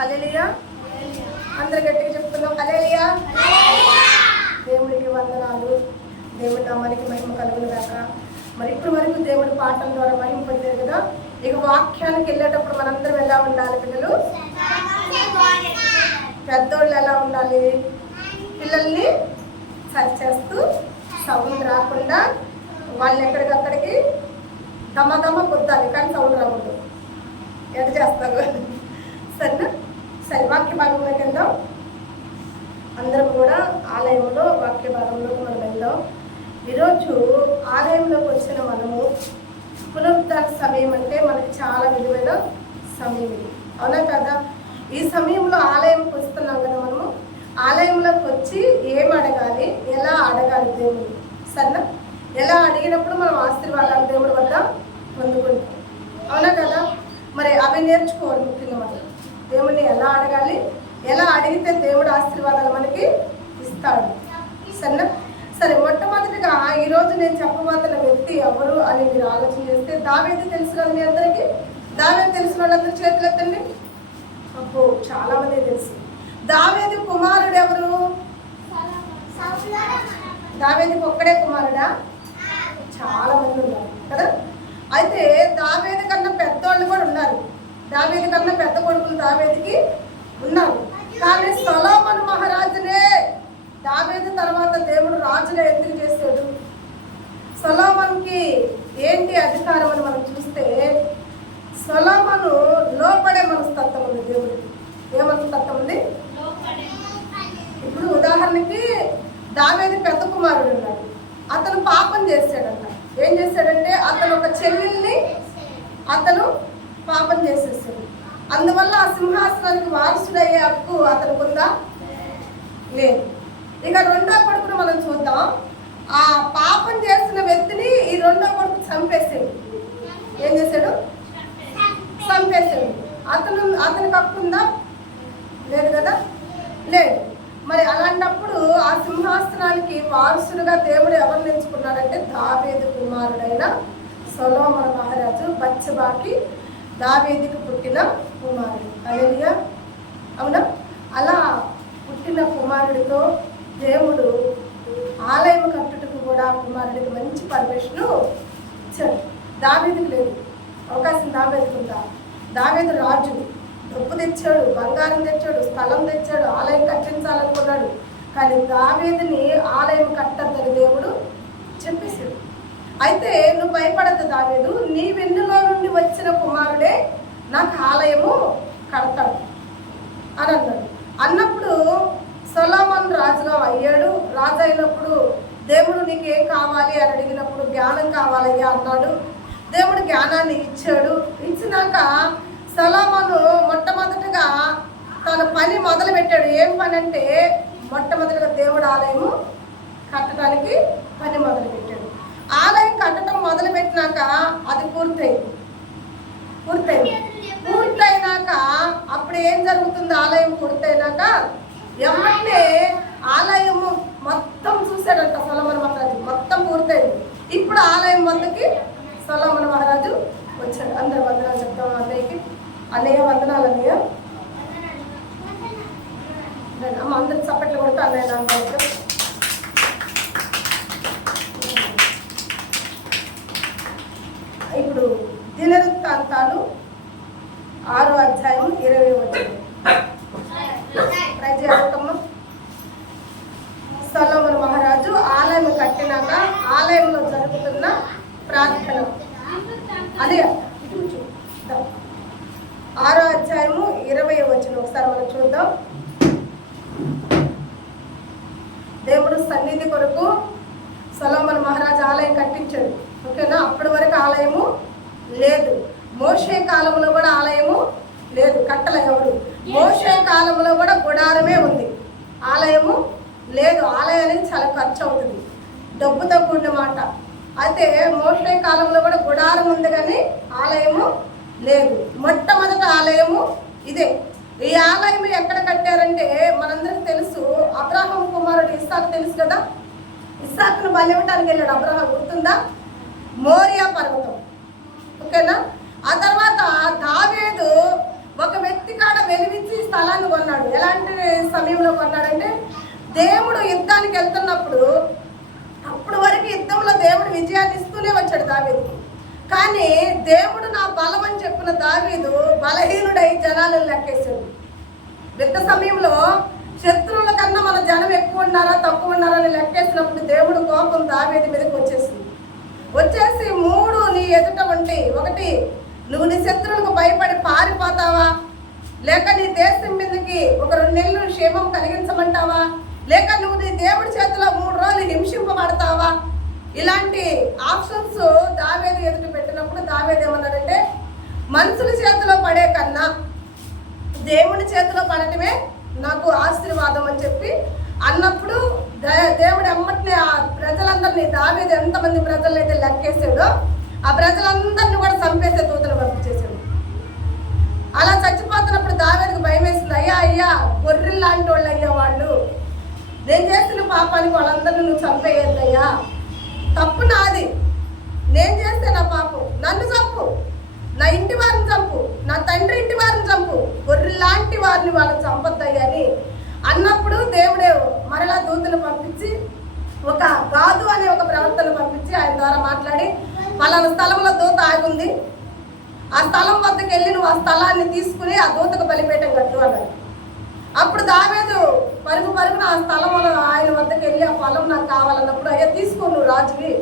హల్లెలూయా. అందరు గట్టిగా చెప్తున్నాం హల్లెలూయా. దేవుడికి వందనాలు. దేవుడి నామానికి మహిమ కలుగును గాక. మరి ఇప్పటి వరకు దేవుడి పాటల ద్వారా మహిమ పొందారు కదా. ఇక వాక్యానికి వెళ్ళేటప్పుడు మనందరం ఎలా ఉండాలి పిల్లలు? పెద్దోళ్ళు ఎలా ఉండాలి? పిల్లల్ని సరి చేస్తూ సౌండ్ రాకుండా వాళ్ళు ఎక్కడికక్కడికి దమ్మ కొద్దాలి, కానీ సౌండ్ రాకూడదు. ఎట చేస్తారు సరేనా? సరే, వాక్య భాగంలోకి వెళ్దాం. అందరం కూడా ఆలయంలో వాక్య భాగంలోకి మనం వెళ్దాం. ఈరోజు ఆలయంలోకి వచ్చిన మనము పునరుద్ధాన సమయం అంటే మనకి చాలా విలువైన సమయం ఇది, అవునా కదా? ఈ సమయంలో ఆలయంకి వస్తున్నాం కదా. మనము ఆలయంలోకి వచ్చి ఏం అడగాలి, ఎలా అడగాలి దేవుడు, సరేనా? ఎలా అడిగినప్పుడు మనం ఆశీర్వాదాలు దేవుడి వల్ల పొందుకుంటాం, అవునా కదా? మరి అవి నేర్చుకోవాలి ముఖ్యంగా. మనం దేవుడిని ఎలా అడగాలి, ఎలా అడిగితే దేవుడు ఆశీర్వాదాలు మనకి ఇస్తాడు, సరేనా? సరే, మొట్టమొదటిగా ఈరోజు నేను చెప్పబోతున్న వ్యక్తి ఎవరు అని మీరు ఆలోచన చేస్తే, దావీదు తెలుసు కదా మీ అందరికీ. దావీదు తెలిసిన వాళ్ళందరూ చేతులు ఎత్తండి. అబ్బో, చాలా మంది తెలుసు. దావీదు కుమారుడు ఎవరు? దావీదుకి ఒక్కడే కుమారుడా? చాలా మంది ఉన్నారు కదా. అయితే దావీదు కన్నా పెద్దోళ్ళు కూడా ఉన్నారు. దావీదు కన్నా పెద్ద కొడుకులు దావీదుకి ఉన్నారు. కానీ సొలొమోను మహారాజునే దావీదు తర్వాత దేవుడు రాజుగా ఎందుకు చేశాడు? సొలొమోనుకి ఏంటి అధికారం అని మనం చూస్తే, సొలొమోను లోపడే మనస్తత్వం ఉంది దేవుడికి. ఏ మనస్తత్వం ఉంది? ఇప్పుడు ఉదాహరణకి దావీదు పెద్ద కుమారుడు ఉన్నాడు. అతను పాపం చేశాడంట. ఏం చేశాడంటే, అతను ఒక చెల్లెల్ని అతను పాపం చేసేసాడు. అందువల్ల ఆ సింహాసనానికి వారసుడయ్యే హక్కు అతనికి ఉందా? లేదు. ఇక రెండో కొడుకును మనం చూద్దాం. ఆ పాపం చేసిన వ్యక్తిని ఈ రెండో కొడుకు చంపేసాడు. ఏం చేశాడు? చంపేసాడు. అతనికి హక్కు ఉందా? లేదు కదా, లేదు. మరి అలాంటప్పుడు ఆ సింహాసనానికి వారసుడుగా దేవుడు ఎవరు ఎంచుకున్నాడంటే, దావీదు కుమారుడైన సొలొమోను మహారాజు బత్షెబాకి దావీదుకు పుట్టిన కుమారుడు. హల్లెలూయా, అవునా? అలా పుట్టిన కుమారుడితో దేవుడు ఆలయం కట్టుటకు కూడా కుమారుడికి మంచి పర్మిషన్ ఇచ్చాడు. దావీదుకు లేదు అవకాశం. దావీదుకు ఉందా? దావీదు రాజు, డబ్బు తెచ్చాడు, బంగారం తెచ్చాడు, స్థలం తెచ్చాడు, ఆలయం కట్టించాలనుకున్నాడు. కానీ దావీదుని ఆలయం కట్టద్దని దేవుడు చెప్పేశాడు. అయితే నువ్వు భయపడద్దు దావీదు, నీ వెన్నులో నుండి వచ్చిన కుమారుడే నాకు ఆలయము కడతాడు అని అన్నాడు. అన్నప్పుడు సొలొమోను రాజుగా అయ్యాడు. రాజు అయినప్పుడు దేవుడు నీకేం కావాలి అని అడిగినప్పుడు జ్ఞానం కావాలయ్యా అన్నాడు. దేవుడు జ్ఞానాన్ని ఇచ్చాడు. ఇచ్చినాక సొలొమోను మొట్టమొదటిగా తన పని మొదలు పెట్టాడు. ఏం పని అంటే, మొట్టమొదటిగా దేవుడు ఆలయము కట్టడానికి పని మొదలు పెట్టాడు. ఆలయం కట్టడం మొదలు పెట్టినాక అది పూర్తయినాక అప్పుడు ఏం జరుగుతుంది? ఆలయం పూర్తయినాక ఎమ్మటే ఆలయము మొత్తం చూశాడంట సొలొమోను మహారాజు. మొత్తం పూర్తయింది. ఇప్పుడు ఆలయం వద్దకి సొలొమోను మహారాజు వచ్చాడు. అందరు వందనాలు చెప్తాం అన్నయ్యకి. అన్నయ్య వందనాలు. అన్నయ్య అమ్మ అందరికి చప్పట్లు కొడుతూ అన్నయ్య నాన్న. ఇప్పుడు దినవృత్తాంతాలు 6వ అధ్యాయం 20వ వచనం. సొలొమోను మహారాజు ఆలయం కట్టినాక ఆలయంలో జరుగుతున్న ప్రార్థన అదే 6వ అధ్యాయము 20వ వచనం ఒకసారి మనం చూద్దాం. దేవుడు సన్నిధి కొరకు సొలొమోను మహారాజు ఆలయం కట్టించాడు. ఓకేనా? అప్పటి వరకు ఆలయము లేదు. మోషే కాలంలో కూడా ఆలయము లేదు, కట్టలే ఎవరు. మోషే కాలంలో కూడా గుడారమే ఉంది, ఆలయము లేదు. ఆలయానికి చాలా ఖర్చు అవుతుంది, డబ్బుతో కూడిన మాట. అయితే మోషే కాలంలో కూడా గుడారం ఉంది కానీ ఆలయము లేదు. మొట్టమొదటి ఆలయము ఇదే. ఈ ఆలయం ఎక్కడ కట్టారంటే మనందరికి తెలుసు, అబ్రహాము కుమారుడు ఇస్సాకు తెలుసు కదా. ఇస్సాకును బలి ఇవ్వడానికి వెళ్ళాడు అబ్రహాం, గుర్తుందా? మోరియా పర్వతం. ఓకేనా? ఆ తర్వాత దావీదు ఒక వ్యక్తి కాడ వెలిగించి స్థలాన్ని కొన్నాడు. ఎలాంటి సమయంలో కొన్నాడంటే దేవుడు యుద్ధానికి వెళ్తున్నప్పుడు, అప్పుడు వరకు యుద్ధంలో దేవుడు విజయాన్ని ఇస్తూనే వచ్చాడు దావీదుకి. కానీ దేవుడు నా బలం అని చెప్పిన దావీదు బలహీనుడై జనాలను లెక్కేశాడు. యుద్ధ సమయంలో శత్రువుల కన్నా మన జనం ఎక్కువ ఉన్నారా తక్కువ ఉన్నారా అని లెక్కేసినప్పుడు దేవుడు కోపం దావీదు మీదకి వచ్చేసి 3 నీ ఎదుట ఉంటే, 1 నువ్వు నీ శత్రువులకు భయపడి పారిపోతావా, లేక నీ దేశం మీదకి ఒక 2 నెలలు క్షేమం కలిగించమంటావా, లేక నువ్వు నీ దేవుడి చేతిలో 3 రోజులు హింసింపబడతావా? ఇలాంటి ఆప్షన్స్ దావీదు ఎదుట పెట్టినప్పుడు దావీదు ఏమన్నాడంటే, మనుషుల చేతిలో పడే కన్నా దేవుడి చేతిలో పడటమే నాకు ఆశీర్వాదం అని చెప్పి అన్నప్పుడు దేవుడు ఎమ్మటినే ఆ ప్రజలందరినీ, దావీదు ఎంతమంది ప్రజలైతే లెక్కేసాడో ఆ ప్రజలందరినీ కూడా చంపేసే దూతను పంపించేశాడు. అలా చచ్చిపోతున్నప్పుడు దావీదుకు భయం వేసింది. అయ్యా గొర్రెలు లాంటి వాళ్ళు అయ్యా వాళ్ళు, నేను చేసిన పాపానికి వాళ్ళందరినీ నువ్వు చంపేయద్దయ్యా, తప్పు నాది, నేను చేస్తే నా పాపం, నన్ను చంపు, నా ఇంటి వారిని చంపు, నా తండ్రి ఇంటి వారిని చంపు, గొర్రెలు లాంటి వారిని వాళ్ళని చంపొద్దయ్యా అని అన్నప్పుడు దేవుడే మరలా దూతను పంపించి ఒక గాదు అనే ఒక ప్రవక్తను పంపించి ఆయన ద్వారా మాట్లాడి, పలానా స్థలంలో దూత ఆగుంది, ఆ స్థలం వద్దకు వెళ్ళి నువ్వు ఆ స్థలాన్ని తీసుకుని ఆ దూతకు బలిపీఠం కట్టు అన్నాడు. అప్పుడు దావీదు పరుగున ఆ స్థలంలో ఆయన వద్దకు వెళ్ళి ఆ పొలం నాకు కావాలన్నప్పుడు, అయ్యా తీసుకో నువ్వు రాజువి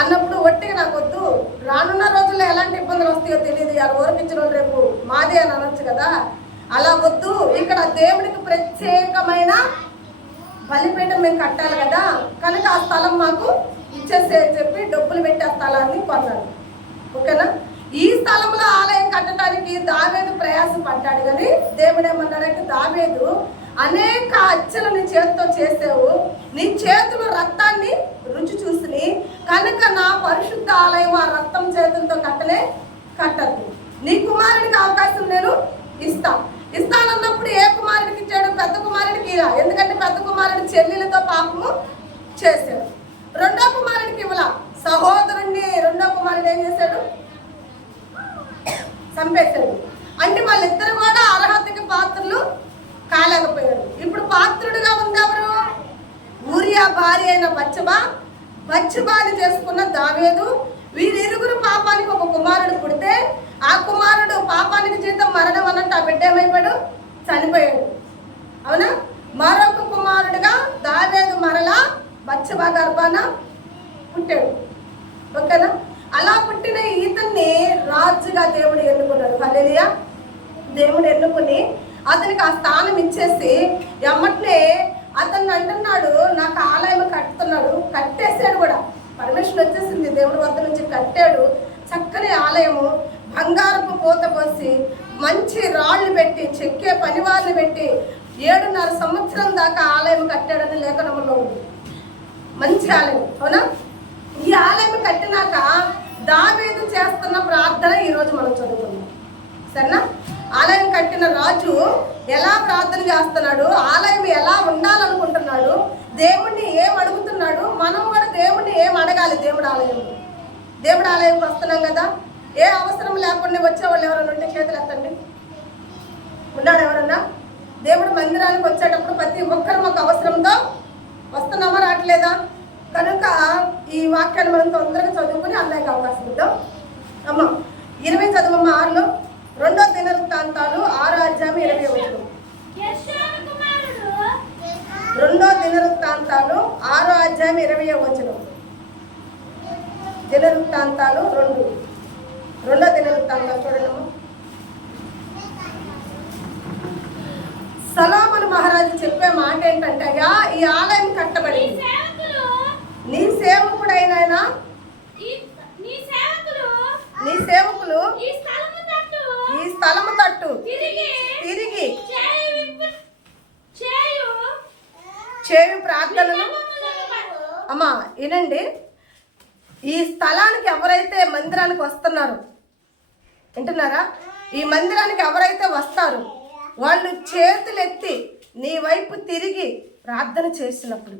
అన్నప్పుడు, ఒట్టిగా నాకు వద్దు, రానున్న రోజుల్లో ఎలాంటి ఇబ్బందులు వస్తాయో తెలియదు, ఆ ఓర్పించిన రేపు మాది అని అనొచ్చు కదా, అలా వద్దు, ఇక్కడ దేవుడికి ప్రత్యేకమైన బలిపీఠం మేము కట్టాలి కదా, కనుక ఆ స్థలం మాకు ఇచ్చేసే అని చెప్పి డబ్బులు పెట్టి ఆ స్థలాన్ని కొన్నాడు. ఓకేనా? ఈ స్థలంలో ఆలయం కట్టడానికి దావీదు ప్రయాసపడ్డాడు. కానీ దేవుడు ఏమన్నాడంటే, దావీదు అనేక హత్యలు నీ చేతితో చేసావు, నీ చేతులు రక్తాన్ని రుచి చూసి, కనుక నా పరిశుద్ధ ఆలయం ఆ రక్తం చేతులతో కట్టద్దు, నీ కుమారుడికి అవకాశం నేను ఇస్తానన్నప్పుడు ఏ కుమారుడికి ఇచ్చాడు? పెద్ద కుమారుడికి ఇలా, ఎందుకంటే పెద్ద కుమారుడు చెల్లెలతో పాపము చేశాడు. 2వ కుమారుడికి ఇవ్వలా, సహోదరుణ్ణి 2వ కుమారుడు ఏం చేశాడు? చంపేశాడు. అంటే వాళ్ళిద్దరు కూడా అర్హతకి పాత్రలు కాలేకపోయాడు. ఇప్పుడు పాత్రుడుగా ఉందెవరు? ఊరియా భార్య అయిన బత్షెబాని చేసుకున్న దావీదు. వీరిరువురు పాపానికి ఒక కుమారుడు పుడితే ఆ కుమారుడు పాపానికి జీతం మరణం అన్నట్టు ఆ బిడ్డ ఏమైపోయాడు? చనిపోయాడు. అవునా? మరొక కుమారుడుగా దావీదు మరలా బత్షెబా గర్భాన పుట్టాడు. ఓకేనా? అలా పుట్టిన ఈతన్ని రాజుగా దేవుడు ఎన్నుకున్నాడు. హల్లెలూయా. దేవుడు ఎన్నుకుని అతనికి ఆ స్థానం ఇచ్చేసి ఎమ్మటనే అతన్ని అంటున్నాడు, నాకు ఆలయం కట్టుతున్నాడు, కట్టేశాడు కూడా. పర్మిషన్ వచ్చేసింది దేవుడి వద్ద నుంచి, కట్టాడు. చక్కని ఆలయము, బంగారపు పూత పోసి మంచి రాళ్ళు పెట్టి చెక్కే పనివారిని పెట్టి 7.5 సంవత్సరం దాకా ఆలయం కట్టాడని లేఖనంలో ఉంది. మంచి ఆలయం. అవునా? ఈ ఆలయం కట్టినాక దావీదు చేస్తున్న ప్రార్థన ఈరోజు మనం చదువుకున్నాం. సరేనా? ఆలయం కట్టిన రాజు ఎలా ప్రార్థన చేస్తున్నాడు, ఆలయం ఎలా ఉండాలనుకుంటున్నాడు, దేవుణ్ణి ఏం అడుగుతున్నాడు, మనం కూడా దేవుణ్ణి ఏం అడగాలి? దేవుడు ఆలయంకి వస్తున్నాం కదా, ఏ అవసరం లేకుండా వచ్చేవాళ్ళు ఎవరైనా ఉంటే చేతులు ఎత్తండి. ఉన్నాడు ఎవరన్నా? దేవుడు మందిరానికి వచ్చేటప్పుడు ప్రతి ఒక్కరు ఒక అవసరంతో వస్తున్నామా రావట్లేదా? కనుక ఈ వాక్యాన్ని మనం తొందరగా చదువుకుని అన్నయ్యకి అవకాశం ఇద్దాం. అమ్మ 20 చదువమ్మ 6లో 2వ దినవృత్తాంతాలు 6వ అధ్యాయం 20వ వచనం. 2వ దినవృత్తాంతాలు 6వ అధ్యాయం 20వ వచనం. దినవృత్తాంతాలు 2వ దినవృత్తాంతాలు చూడండి. సొలొమోను మహారాజు చెప్పే మాట ఏంటంటే, అయ్యా ఈ ఆలయం కట్టబడింది, నీ సేవకుడైన నీ సేవకులు ఈ స్థలము తట్టు తిరిగి చేయు ప్రార్థనలు. అమ్మా వినండి, ఈ స్థలానికి ఎవరైతే మందిరానికి వస్తున్నారు, వింటున్నారా? ఈ మందిరానికి ఎవరైతే వస్తారో వాళ్ళు చేతులెత్తి నీ వైపు తిరిగి ప్రార్థన చేసినప్పుడు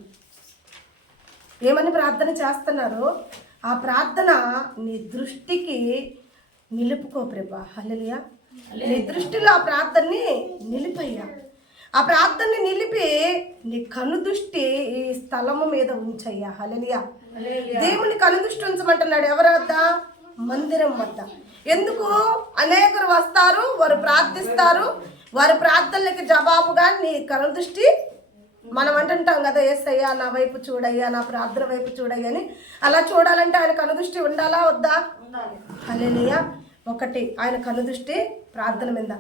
ఏమని ప్రార్థన చేస్తున్నారో ఆ ప్రార్థన నీ దృష్టికి నిలుపుకో ప్రభా. హల్లెలూయా. నీ దృష్టిలో ఆ ప్రార్థనని నిలిపయ్యా. ఆ ప్రార్థనని నిలిపి నీ కనుదృష్టి ఈ స్థలము మీద ఉంచయ్యా. హల్లెలూయా. దేవుని కనుదృష్టి ఉంచమంటున్నాడు. ఎవరి వద్ద? మందిరం వద్ద. ఎందుకు? అనేకులు వస్తారు, వారు ప్రార్థిస్తారు, వారి ప్రార్థనలకి జవాబుగా నీ కనుదృష్టి, మనం అంటుంటాం కదా, యేసయ్యా నా వైపు చూడయ్యా, నా ప్రార్థన వైపు చూడయ్యా అని. అలా చూడాలంటే ఆయన కనుదృష్టి ఉండాలా వద్దా? హల్లెలూయా. ఒకటి, ఆయన కనుదృష్టి ప్రార్థన మీద.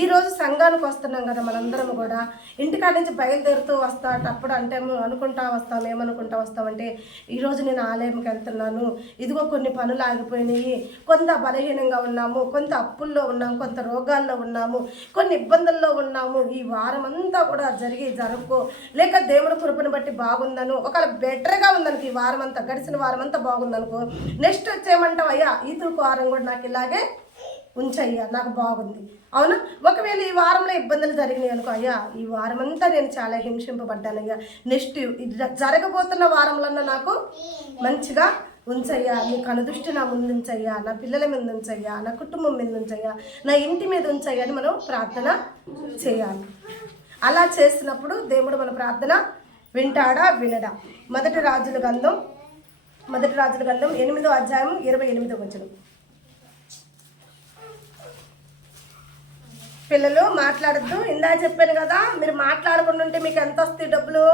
ఈరోజు సంఘానికి వస్తున్నాం కదా, మనందరం కూడా ఇంటికాడ నుంచి బయలుదేరుతూ వస్తాటప్పుడు అంటే అనుకుంటా వస్తాం, ఏమనుకుంటా వస్తామంటే ఈరోజు నేను ఆలయంకి వెళ్తున్నాను, ఇదిగో కొన్ని పనులు ఆగిపోయినాయి, కొంత బలహీనంగా ఉన్నాము, కొంత అప్పుల్లో ఉన్నాము, కొంత రోగాల్లో ఉన్నాము, కొన్ని ఇబ్బందుల్లో ఉన్నాము, ఈ వారం అంతా కూడా జరగకో, లేక దేవుడి కృపను బట్టి బాగుందను, ఒకవేళ బెటర్గా ఉందనుకో, ఈ వారం అంతా గడిచిన వారం అంతా బాగుందనుకో, నెక్స్ట్ వచ్చేయమంటావు, అయ్యా ఈ వారం కూడా నాకు ఇలాగే ఉంచయ్యా, నాకు బాగుంది. అవునా? ఒకవేళ ఈ వారంలో ఇబ్బందులు జరిగినాయి అనుకో, అయ్యా ఈ వారం అంతా నేను చాలా హింసింపబడ్డానయ్యా, నెక్స్ట్ జరగబోతున్న వారంలో నాకు మంచిగా ఉంచయ్యా, నీ కనుదృష్టి నా ముందు ఉంచయ్యా, నా పిల్లల మీద ఉంచయ్యా, నా కుటుంబం మీద ఉంచయ్యా, నా ఇంటి మీద ఉంచయ్యా అని మనం ప్రార్థన చేయాలి. అలా చేసినప్పుడు దేవుడు మన ప్రార్థన వింటాడా వినడా? మొదటి రాజుల గ్రంథం 8వ అధ్యాయం 28వ వచనం. పిల్లలు మాట్లాడద్దు. ఇందా చెప్పాను కదా, మీరు మాట్లాడకుండా ఉంటే మీకు ఎంత వస్తాయి డబ్బులు?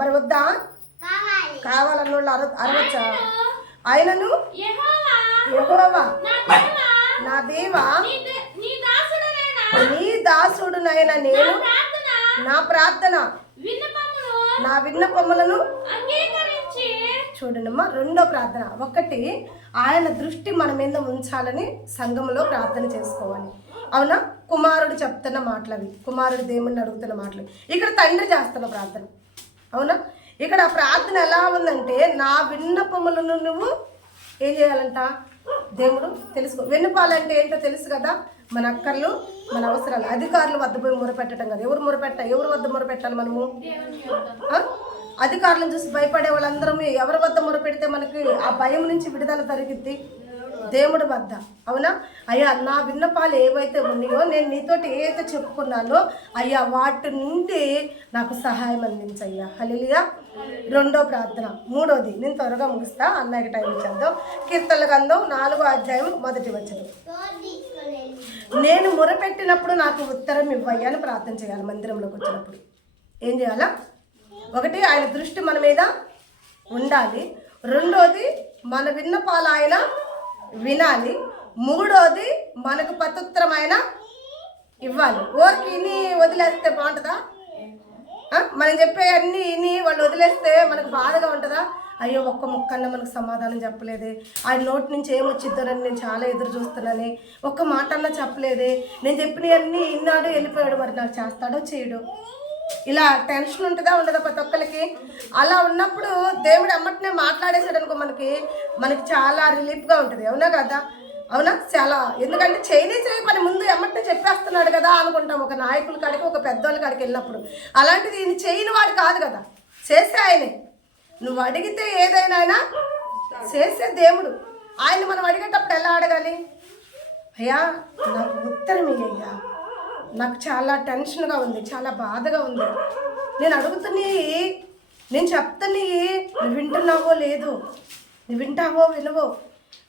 మరి వద్దా? కావాలన్నోళ్ళు అరవచ్చా? ఆయనను యెహోవా నా దేవా నీ దాసుడునైన నేను నా ప్రార్థన నా విన్నపములను చూడండమ్మా. రెండో ప్రార్థన, ఒకటి ఆయన దృష్టి మన మీద ఉంచాలని సంఘంలో ప్రార్థన చేసుకోవాలి. అవునా? కుమారుడు చెప్తున్న మాటలు అవి, కుమారుడు దేవుణ్ణి అడుగుతున్న మాటలు. ఇక్కడ తండ్రి చేస్తున్న ప్రార్థన. అవునా? ఇక్కడ ప్రార్థన ఎలా ఉందంటే, నా విన్నపములను నువ్వు ఏం చేయాలంట? దేవుడు తెలుసుకో. విన్నపాలంటే ఏంటో తెలుసు కదా, మన అక్కర్లు, మన అవసరాలు. అధికారుల వద్ద పోయి మొరపెట్టడం కదా. ఎవరు వద్ద మొరపెట్టాలి మనము? అధికారులను చూసి భయపడే వాళ్ళందరం ఎవరి వద్ద మొరపెడితే మనకి ఆ భయం నుంచి విడుదల దొరికిద్ది? దేవుడి వద్ద. అవునా? అయ్యా నా విన్నపాలు ఏవైతే ఉన్నాయో, నేను నీతోటి ఏదైతే చెప్పుకున్నానో అయ్యా వాటి నుండి నాకు సహాయం అందించయ్యా. హల్లెలూయా. రెండో ప్రార్థన. మూడోది నేను త్వరగా ముగిస్తా, అన్నయ్యకి టైం ఇచ్చేద్దాం. కీర్తనల గ్రంథం 4వ అధ్యాయం 1వ వచనం. నేను మొరపెట్టినప్పుడు నాకు ఉత్తరం ఇవ్వయ్యా అని ప్రార్థన చేయాలి. మందిరంలోకి వచ్చినప్పుడు ఏం చేయాలా? ఒకటి, ఆయన దృష్టి మన మీద ఉండాలి. రెండోది, మన విన్నపాలు ఆయన వినాలి. మూడోది, మనకు ప్రత్యుత్తరం ఆయన ఇవ్వాలి. ఓరికి ఇని వదిలేస్తే బాగుంటుందా? మనం చెప్పే అన్నీ ఇని వాళ్ళు వదిలేస్తే మనకు బాధగా ఉంటుందా? అయ్యో ఒక్క ముక్కన్న మనకు సమాధానం చెప్పలేదే, ఆయన నోటి నుంచి ఏమొచ్చిద్దోనని నేను చాలా ఎదురు చూస్తున్నానే, ఒక్క మాట అన్నా చెప్పలేదే, నేను చెప్పినవన్నీ ఇన్నాడు వెళ్ళిపోయాడు, మరి నాకు చేస్తాడో చేయడు, ఇలా టెన్షన్ ఉంటుందా ఉండదా ప్రతి ఒక్కరికి? అలా ఉన్నప్పుడు దేవుడు అమ్మటనే మాట్లాడేసాడు అనుకో, మనకి చాలా రిలీఫ్గా ఉంటుంది. అవునా కదా? అవునా? చాలా. ఎందుకంటే చేయ పని ముందు ఎమ్మటనే చెప్పేస్తున్నాడు కదా అనుకుంటాం, ఒక నాయకుల కాడికి, ఒక పెద్దోళ్ళ కాడికి వెళ్ళినప్పుడు. అలాంటిది ఈయన చేయని వాడు కాదు కదా, చేసే ఆయనే. నువ్వు అడిగితే ఏదైనా ఆయన చేసే దేవుడు. ఆయన మనం అడిగేటప్పుడు ఎలా అడగాలి? అయ్యా నాకు ఉత్తరం ఇయ్యయ్యా, నాకు చాలా టెన్షన్గా ఉంది, చాలా బాధగా ఉంది, నేను అడుగుతున్నవి, నేను చెప్తున్నవి నువ్వు వింటున్నావో లేదు, నువ్వు వింటావో వినవో,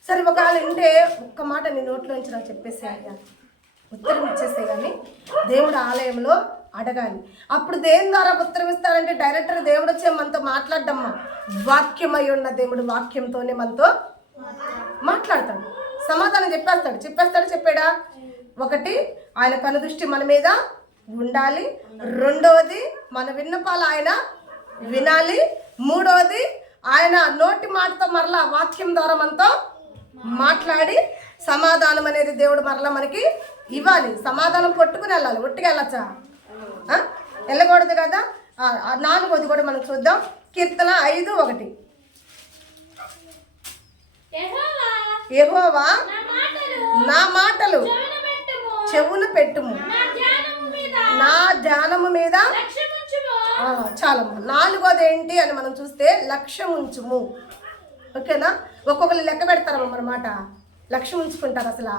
సరే ఒకవేళ వింటే ఒక్క మాట నీ నోట్లోంచి నాకు చెప్పేసే అయ్యా, ఉత్తరం ఇచ్చేసే. కానీ దేవుడు ఆలయంలో అడగాలి. అప్పుడు దేని ద్వారా ఉత్తరం ఇస్తారంటే డైరెక్టర్ దేవుడు వచ్చే మనతో మాట్లాడమ్మా, వాక్యమై ఉన్న దేవుడు వాక్యంతోనే మనతో మాట్లాడతాడు, సమాధానం చెప్పాడా? ఒకటి, ఆయన కనుదృష్టి మన మీద ఉండాలి. రెండవది, మన విన్నపాలు ఆయన వినాలి. మూడవది, ఆయన నోటి మాటతో మరలా వాక్యం ద్వారా మనతో మాట్లాడి సమాధానం అనేది దేవుడు మరలా మనకి ఇవ్వాలి. సమాధానం పట్టుకుని వెళ్ళాలి, ఒట్టిగా వెళ్ళచ్చా? వెళ్ళకూడదు కదా. నాలుగోది కూడా మనం చూద్దాం. కీర్తన 5:1. యెహోవా నా మాటలు చెవును పెట్టుము, నా ధ్యానము మీద చాలమ్మా. నాలుగోది ఏంటి అని మనం చూస్తే లక్ష్యం ఉంచుము. ఓకేనా? ఒక్కొక్కరు లెక్క పెడతారమ్మా అన్నమాట, లక్ష్యం ఉంచుకుంటారు. అసలు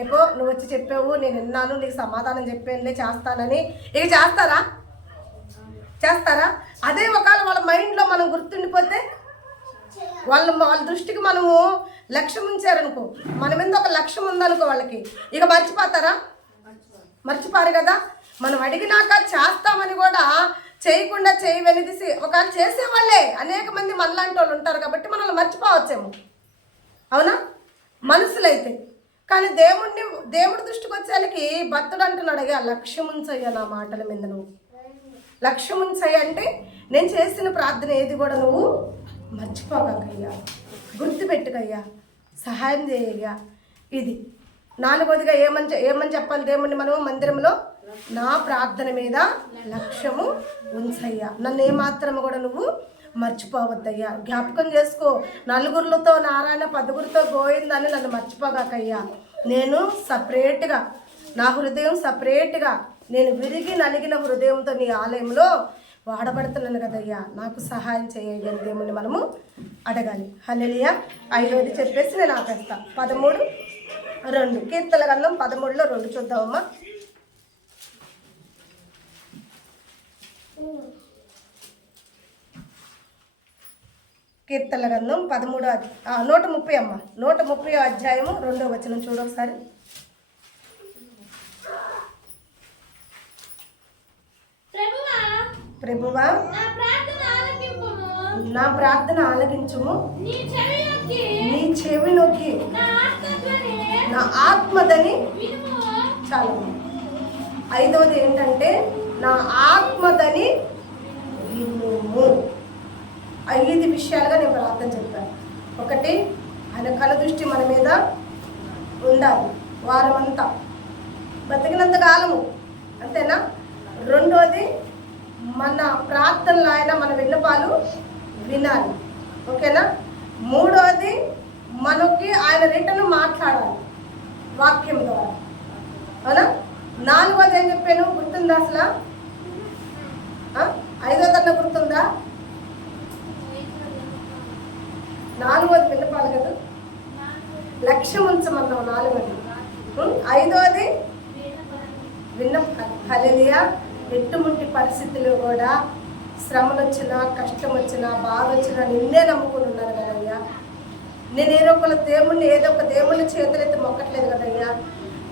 ఏపో నువ్వు వచ్చి చెప్పావు, నేను విన్నాను, నీకు సమాధానం చెప్పానులే చేస్తానని. ఇక చేస్తారా? అదే ఒకవేళ వాళ్ళ మైండ్లో మనం గుర్తుండిపోతే, వాళ్ళ దృష్టికి మనము లక్ష్యం ఉంచారనుకో, మన మీద ఒక లక్ష్యం ఉందనుకో వాళ్ళకి, ఇక మర్చిపారు కదా. మనం అడిగినాక చేస్తామని కూడా చేయకుండా చేయి వెనిదిసి ఒకవేళ చేసేవాళ్ళే అనేక మంది మనలాంటి వాళ్ళు ఉంటారు కాబట్టి మనల్ని మర్చిపోవచ్చేమో, అవునా మనుషులైతే. కానీ దేవుడి దృష్టికి వచ్చేసరికి భక్తుడు అంటున్నాడు, అయ్యా లక్ష్యం ఉంచయ్యా నా మాటల మీద, నువ్వు లక్ష్యం ఉంచయ్యా అంటే నేను చేసిన ప్రార్థన ఏది కూడా నువ్వు మర్చిపోగలయ్యా, గుర్తుపెట్టుకయ్యా, సహాయం చేయయ్యా. ఇది 4వదిగా ఏమని చెప్పాలి దేవుణ్ణి మనం మందిరంలో, నా ప్రార్థన మీద లక్ష్యము ఉంచయ్యా, నన్ను ఏమాత్రం కూడా నువ్వు మర్చిపోవద్దయ్యా. జ్ఞాపకం చేసుకో, 4గురితో నారాయణ 10గురితో గోయిందని నన్ను మర్చిపోగాకయ్యా. నేను సపరేట్గా, నా హృదయం సపరేట్గా, నేను విరిగి నలిగిన హృదయంతో నీ ఆలయంలో వాడబడుతున్నాను కదయ్యా, నాకు సహాయం చేయగలి దేవుని మనము అడగాలి. హల్లెలూయా. 5వది చెప్పేసి నేను ఆపేస్తా. 13:2 కీర్తన గ్రంథం 13:2 చూద్దామమ్మా. కీర్తన గ్రంథం 130 అమ్మ, 130 అధ్యాయము 2వ వచనం చూడు ఒకసారి. ప్రభువా నా ప్రార్థన ఆలకించుము, నీ చెవి నొక్కి నా ఆత్మదని. చాలు. 5వది ఏంటంటే నా ఆత్మదని వినుము. 5 విషయాలుగా నేను ప్రార్థన చెప్పాను. 1, ఆయన కనుదృష్టి మన మీద ఉండాలి వారమంతా, బతికినంత కాలము, అంతేనా. 2వది మన ప్రార్థనలు ఆయన మన విన్నపాలు వినాలి, ఓకేనా. 3వది మనకి ఆయన రిటర్న్ మాట్లాడాలి వాక్యం ద్వారా, అవునా. 4వది ఏం చెప్పాను గుర్తుందా అసలు? 5వదన్న గుర్తుందా? 4వది విన్నపాలు కదా, లక్ష్యం ఉంచమన్నాం 4వది. 5వది విన్నపాలు. హల్లెలూయా. ఎట్టుముంటి పరిస్థితుల్లో కూడా శ్రమలు వచ్చినా, కష్టం వచ్చినా, బాధ వచ్చినా నిన్నే నమ్ముకుని ఉన్నాను కదయ్యా. నేను ఏదో ఒక దేవుణ్ణి చేతులైతే మొక్కట్లేదు కదయ్యా.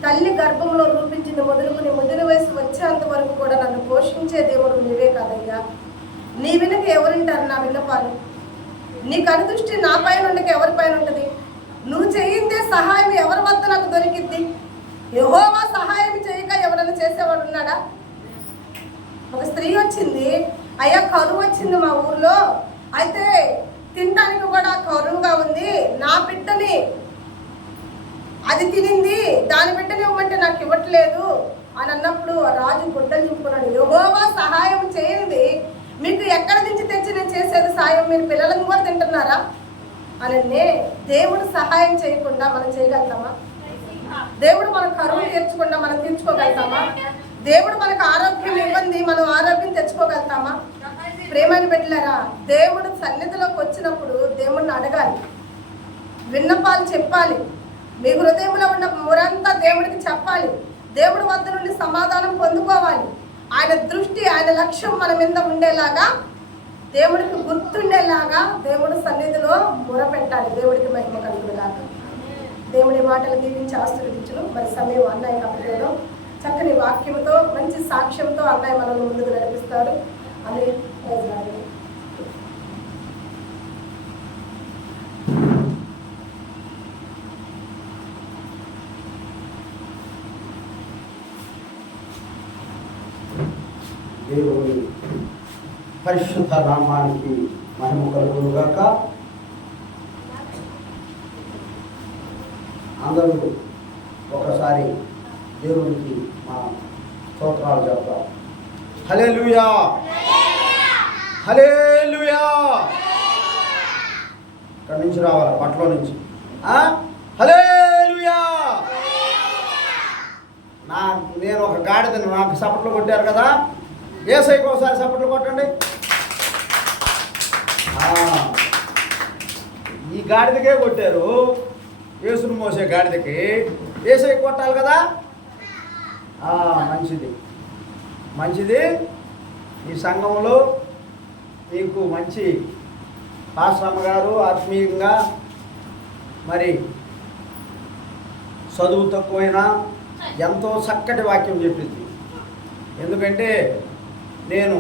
తల్లి గర్భంలో రూపించింది మొదలుకుని ముదిరి వయసు వచ్చేంత వరకు కూడా నన్ను పోషించే దేవుడు నీవే కదయ్యా. నీ వెనుక ఎవరుంటారు నా విన్నపాలు? నీ కనుదృష్టి నా పైన ఉండక ఎవరి పైన ఉంటుంది? నువ్వు చేయిందే సహాయం ఎవరి వద్ద నాకు దొరికిద్ది? యెహోవా సహాయం చేయక ఎవరైనా చేసేవాడు ఉన్నాడా? ఒక స్త్రీ వచ్చింది, అయ్యా కరువు వచ్చింది మా ఊర్లో, అయితే తినడానికి కూడా కరువుగా ఉంది, నా బిడ్డని అది తినింది, దాని బిడ్డని ఇవ్వమంటే నాకు ఇవ్వట్లేదు అని అన్నప్పుడు రాజు గుడ్డలు చింపుకున్నాడు. యెహోవా సహాయం చేయండి, మీకు ఎక్కడ నుంచి తెచ్చి నేను చేసేది సాయం, మీరు పిల్లలను కూడా తింటున్నారా అని. దేవుడు సహాయం చేయకుండా మనం చేయగలుగుతామా? దేవుడు మన కరువు తీర్చకుండా మనం తీర్చుకోగలుగుతామా? దేవుడు మనకు ఆరోగ్యం ఇవ్వండి, మనం ఆరోగ్యం తెచ్చుకోగలుగుతామా? ప్రేమని బిడ్డలారా, దేవుడు సన్నిధిలోకి వచ్చినప్పుడు దేవుడిని అడగాలి, విన్నపాలు చెప్పాలి, మీ హృదయంలో ఉన్న మురంతా దేవుడికి చెప్పాలి, దేవుడి వద్ద నుండి సమాధానం పొందుకోవాలి. ఆయన దృష్టి, ఆయన లక్ష్యం మన మీద ఉండేలాగా, దేవుడికి గుర్తుండేలాగా దేవుడి సన్నిధిలో మొరపెట్టాలి. దేవుడికి మహిమ కలుగునుగాక. దేవుడి మాటలు దీవించి ఆశీర్వదించును. మరి సమయం అన్నయ్య కంపెనీలో చక్కని వాక్యంతో, మంచి సాక్ష్యంతో అన్నయ్య మనల్ని ముందుకు నడిపిస్తారు. అని దేవుని పరిశుద్ధ నామానికి మహిమ కలుగునుగాక. అందరూ ఒకసారి దేవునికి మా స్తోత్రాలు చెప్తాం. హల్లెలూయా, హల్లెలూయా. ఇక్కడి నుంచి రావాలి, పట్లో నుంచి. హల్లెలూయా. నేను ఒక గాడిదని, నాకు సపట్లు కొట్టారు కదా, యేసయ్యకి ఒకసారి సపట్లు కొట్టండి. ఈ గాడిదకే కొట్టారు, యేసును మోసే గాడిదకి. ఏసై కొట్టాలి కదా. మంచిది మంచిది. ఈ సంఘంలో మీకు మంచి పాస్టమ్మ గారు ఆత్మీయంగా మరి చదువు తక్కువైనా ఎంతో చక్కటి వాక్యం చెప్పింది. ఎందుకంటే నేను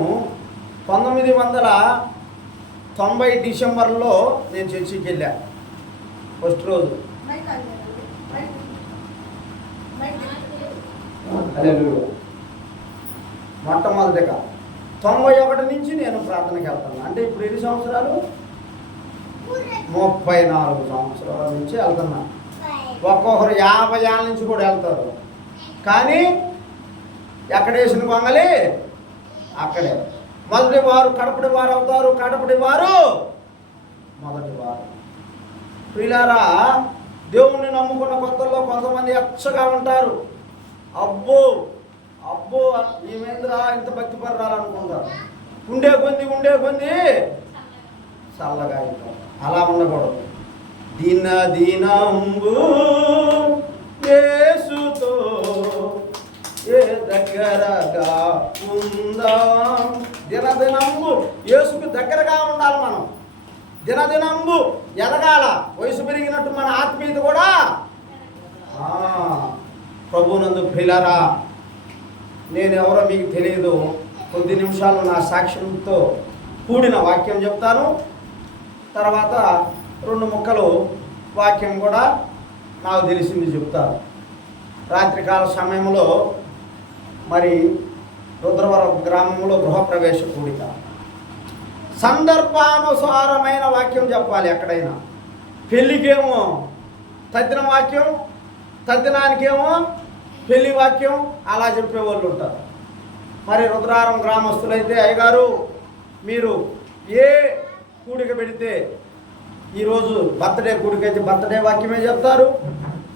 1990 డిసెంబర్లో నేను చర్చికి వెళ్ళా. ఫస్ట్ రోజు మొట్టమొదటిగా 91 నుంచి నేను ప్రార్థనకి వెళ్తాను. అంటే ఇప్పుడు ఎన్ని సంవత్సరాలు? 34 సంవత్సరాల నుంచి వెళ్తున్నా. ఒక్కొక్కరు 50 ఏళ్ళ నుంచి కూడా వెళ్తారు. కానీ ఎక్కడ వేసిన గొంగలి అక్కడే. మొదటి వారు కడపటి వారు అవుతారు, కడపటి వారు మొదటి వారు. ప్రియులారా, దేవుణ్ణి నమ్ముకున్న కొత్తల్లో కొంతమంది ఎచ్చగా ఉంటారు. అబ్బో అబ్బో ఈమెద్రా ఇంత భక్తి పర్రాలనుకుంటారు. ఉండే కొద్ది చల్లగా ఉంటారు. అలా ఉండకూడదు. దీనంబు యేసుతో ఏ దగ్గరగా ఉందాం. దినదినంబు యేసుకు దగ్గరగా ఉండాలి. మనం దినదినంబు ఎదగాల. వయసు పెరిగినట్టు మన ఆత్మీయత కూడా ప్రభునందు. ప్రియులారా, నేను ఎవరో మీకు తెలియదు. కొద్ది నిమిషాలు నా సాక్ష్యంతో కూడిన వాక్యం చెప్తాను. తర్వాత 2 ముక్కలు వాక్యం కూడా నాకు తెలిసింది చెప్తాను. రాత్రికాల సమయంలో మరి రుద్రవరం గ్రామంలో గృహప్రవేశ కూడిక. సందర్భానుసారమైన వాక్యం చెప్పాలి. ఎక్కడైనా పెళ్ళికేమో తద్దిన వాక్యం, తద్దినానికేమో పెళ్లి వాక్యం, అలా చెప్పేవాళ్ళు ఉంటారు. మరి రుద్రవరం గ్రామస్తులైతే, అయ్యగారు మీరు ఏ కూడిక పెడితే ఈరోజు బర్త్డే కూడిక అయితే బర్త్డే వాక్యమే చెప్తారు,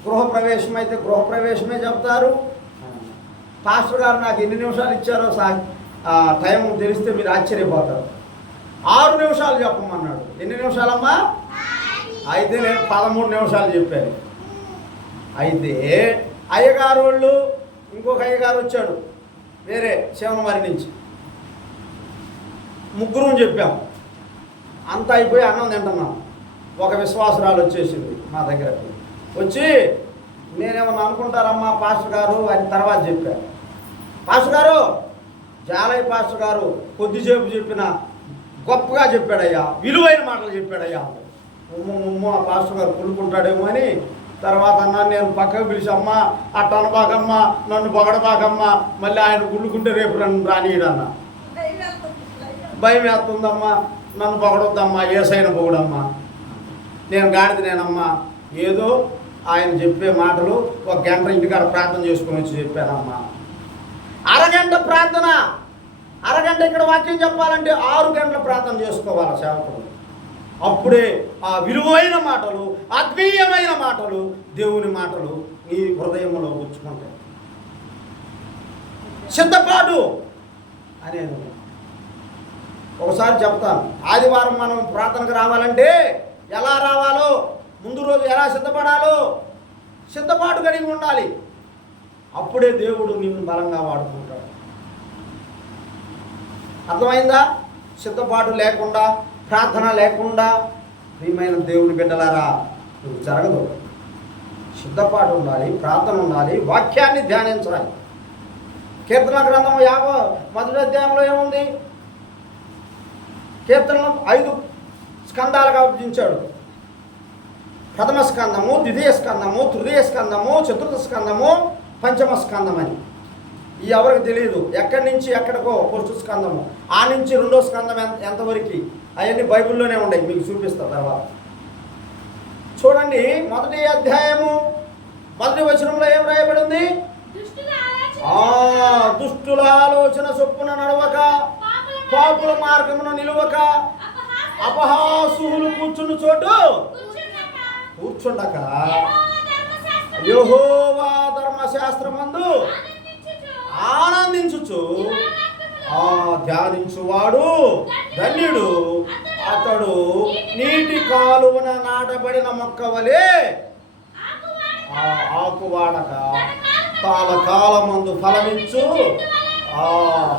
గృహప్రవేశం అయితే గృహప్రవేశమే చెప్తారు. పాస్టర్ గారు నాకు ఎన్ని నిమిషాలు ఇచ్చారో టైం తెలిస్తే మీరు ఆశ్చర్యపోతారు. 6 నిమిషాలు చెప్పమన్నాడు. ఎన్ని నిమిషాలమ్మా? అయితే నేను 13 నిమిషాలు చెప్పాను. అయితే అయ్యగారు వాళ్ళు ఇంకొక అయ్యగారు వచ్చాడు వేరే శివనమరి నుంచి. 3 చెప్పాము. అంతా అయిపోయి అన్నం తింటున్నాం. ఒక విశ్వాసురాలు వచ్చేసింది మా దగ్గరకు. వచ్చి నేనేమన్నా అనుకుంటారమ్మా పాస్టర్ గారు అని తర్వాత చెప్పాను. పాస్టర్ గారు, జాలయ్య పాస్టర్ గారు కొద్దిసేపు చెప్పిన గొప్పగా చెప్పాడయ్యా, విలువైన మాటలు చెప్పాడయ్యా. ఆ పాస్టర్ గారు కొనుక్కుంటాడేమో అని తర్వాత అన్నాను. నేను పక్కకు పిలిచి, అమ్మా అట్ట అనబాకమ్మా, నన్ను పొగడబాకమ్మా, మళ్ళీ ఆయన గుళ్ళుకుంటే రేపు నన్ను రానియడన్నా. భయం వేస్తుందమ్మా, నన్ను పొగడొద్దమ్మా, ఏసైన పొగడమ్మా, నేను గాడిదనేనమ్మా. ఏదో ఆయన చెప్పే మాటలు 1 గంట ఇంటికాడ ప్రార్థన చేసుకుని వచ్చి చెప్పానమ్మా. అరగంట ప్రార్థన, అరగంట ఇక్కడ వాక్యం చెప్పాలంటే 6 గంటల ప్రార్థన చేసుకోవాలి సేవకుడు. అప్పుడే ఆ విలువైన మాటలు, ఆత్మీయమైన మాటలు, దేవుని మాటలు నీ హృదయంలో ఉంచుకుంటాయి. సిద్ధపాటు అనేది ఒకసారి చెప్తాను. ఆదివారం మనం ప్రార్థనకు రావాలంటే ఎలా రావాలో, ముందు రోజు ఎలా సిద్ధపడాలో సిద్ధపాటు కలిగి ఉండాలి. అప్పుడే దేవుడు నిన్ను బలంగా వాడుకుంటాడు. అర్థమైందా? సిద్ధపాటు లేకుండా, ప్రార్థన లేకుండా ప్రియమైన దేవుని బిడ్డలారా నువ్వు జరగదు. సిద్ధపాటు ఉండాలి, ప్రార్థన ఉండాలి, వాక్యాన్ని ధ్యానించాలి. కీర్తన గ్రంథం 51వ అధ్యాయంలో ఏముంది? కీర్తనలు 5 స్కందాలుగా విభజించాడు. ప్రథమ స్కందము, ద్వితీయ స్కందము, తృతీయ స్కందము, చతుర్థ స్కందము, పంచమ స్కందం అని. ఈ ఎవరికి తెలియదు. ఎక్కడి నుంచి ఎక్కడికో ఫస్ట్ స్కందము, ఆ నుంచి 2వ స్కందం ఎంతవరకు, అవన్నీ బైబిల్లోనే ఉన్నాయి. మీకు చూపిస్తా తర్వాత. చూడండి, 1వ అధ్యాయము 1వ వచనంలో ఏం రాయబడి ఉంది? దుష్టుల ఆలోచన చొప్పున నడవక, పాపుల మార్గమున నిలువక, అపహాసులు కూర్చున్న చోటు కూర్చుండక, యెహోవా ధర్మశాస్త్రమందు ఆనందించుచు ధ్యానించువాడు ధన్యుడు, అతడు నీటి కాలువన నాటబడిన మొక్క వలె ఆ ఆకు వాడక తాళ కాలమందు ఫలమిచ్చు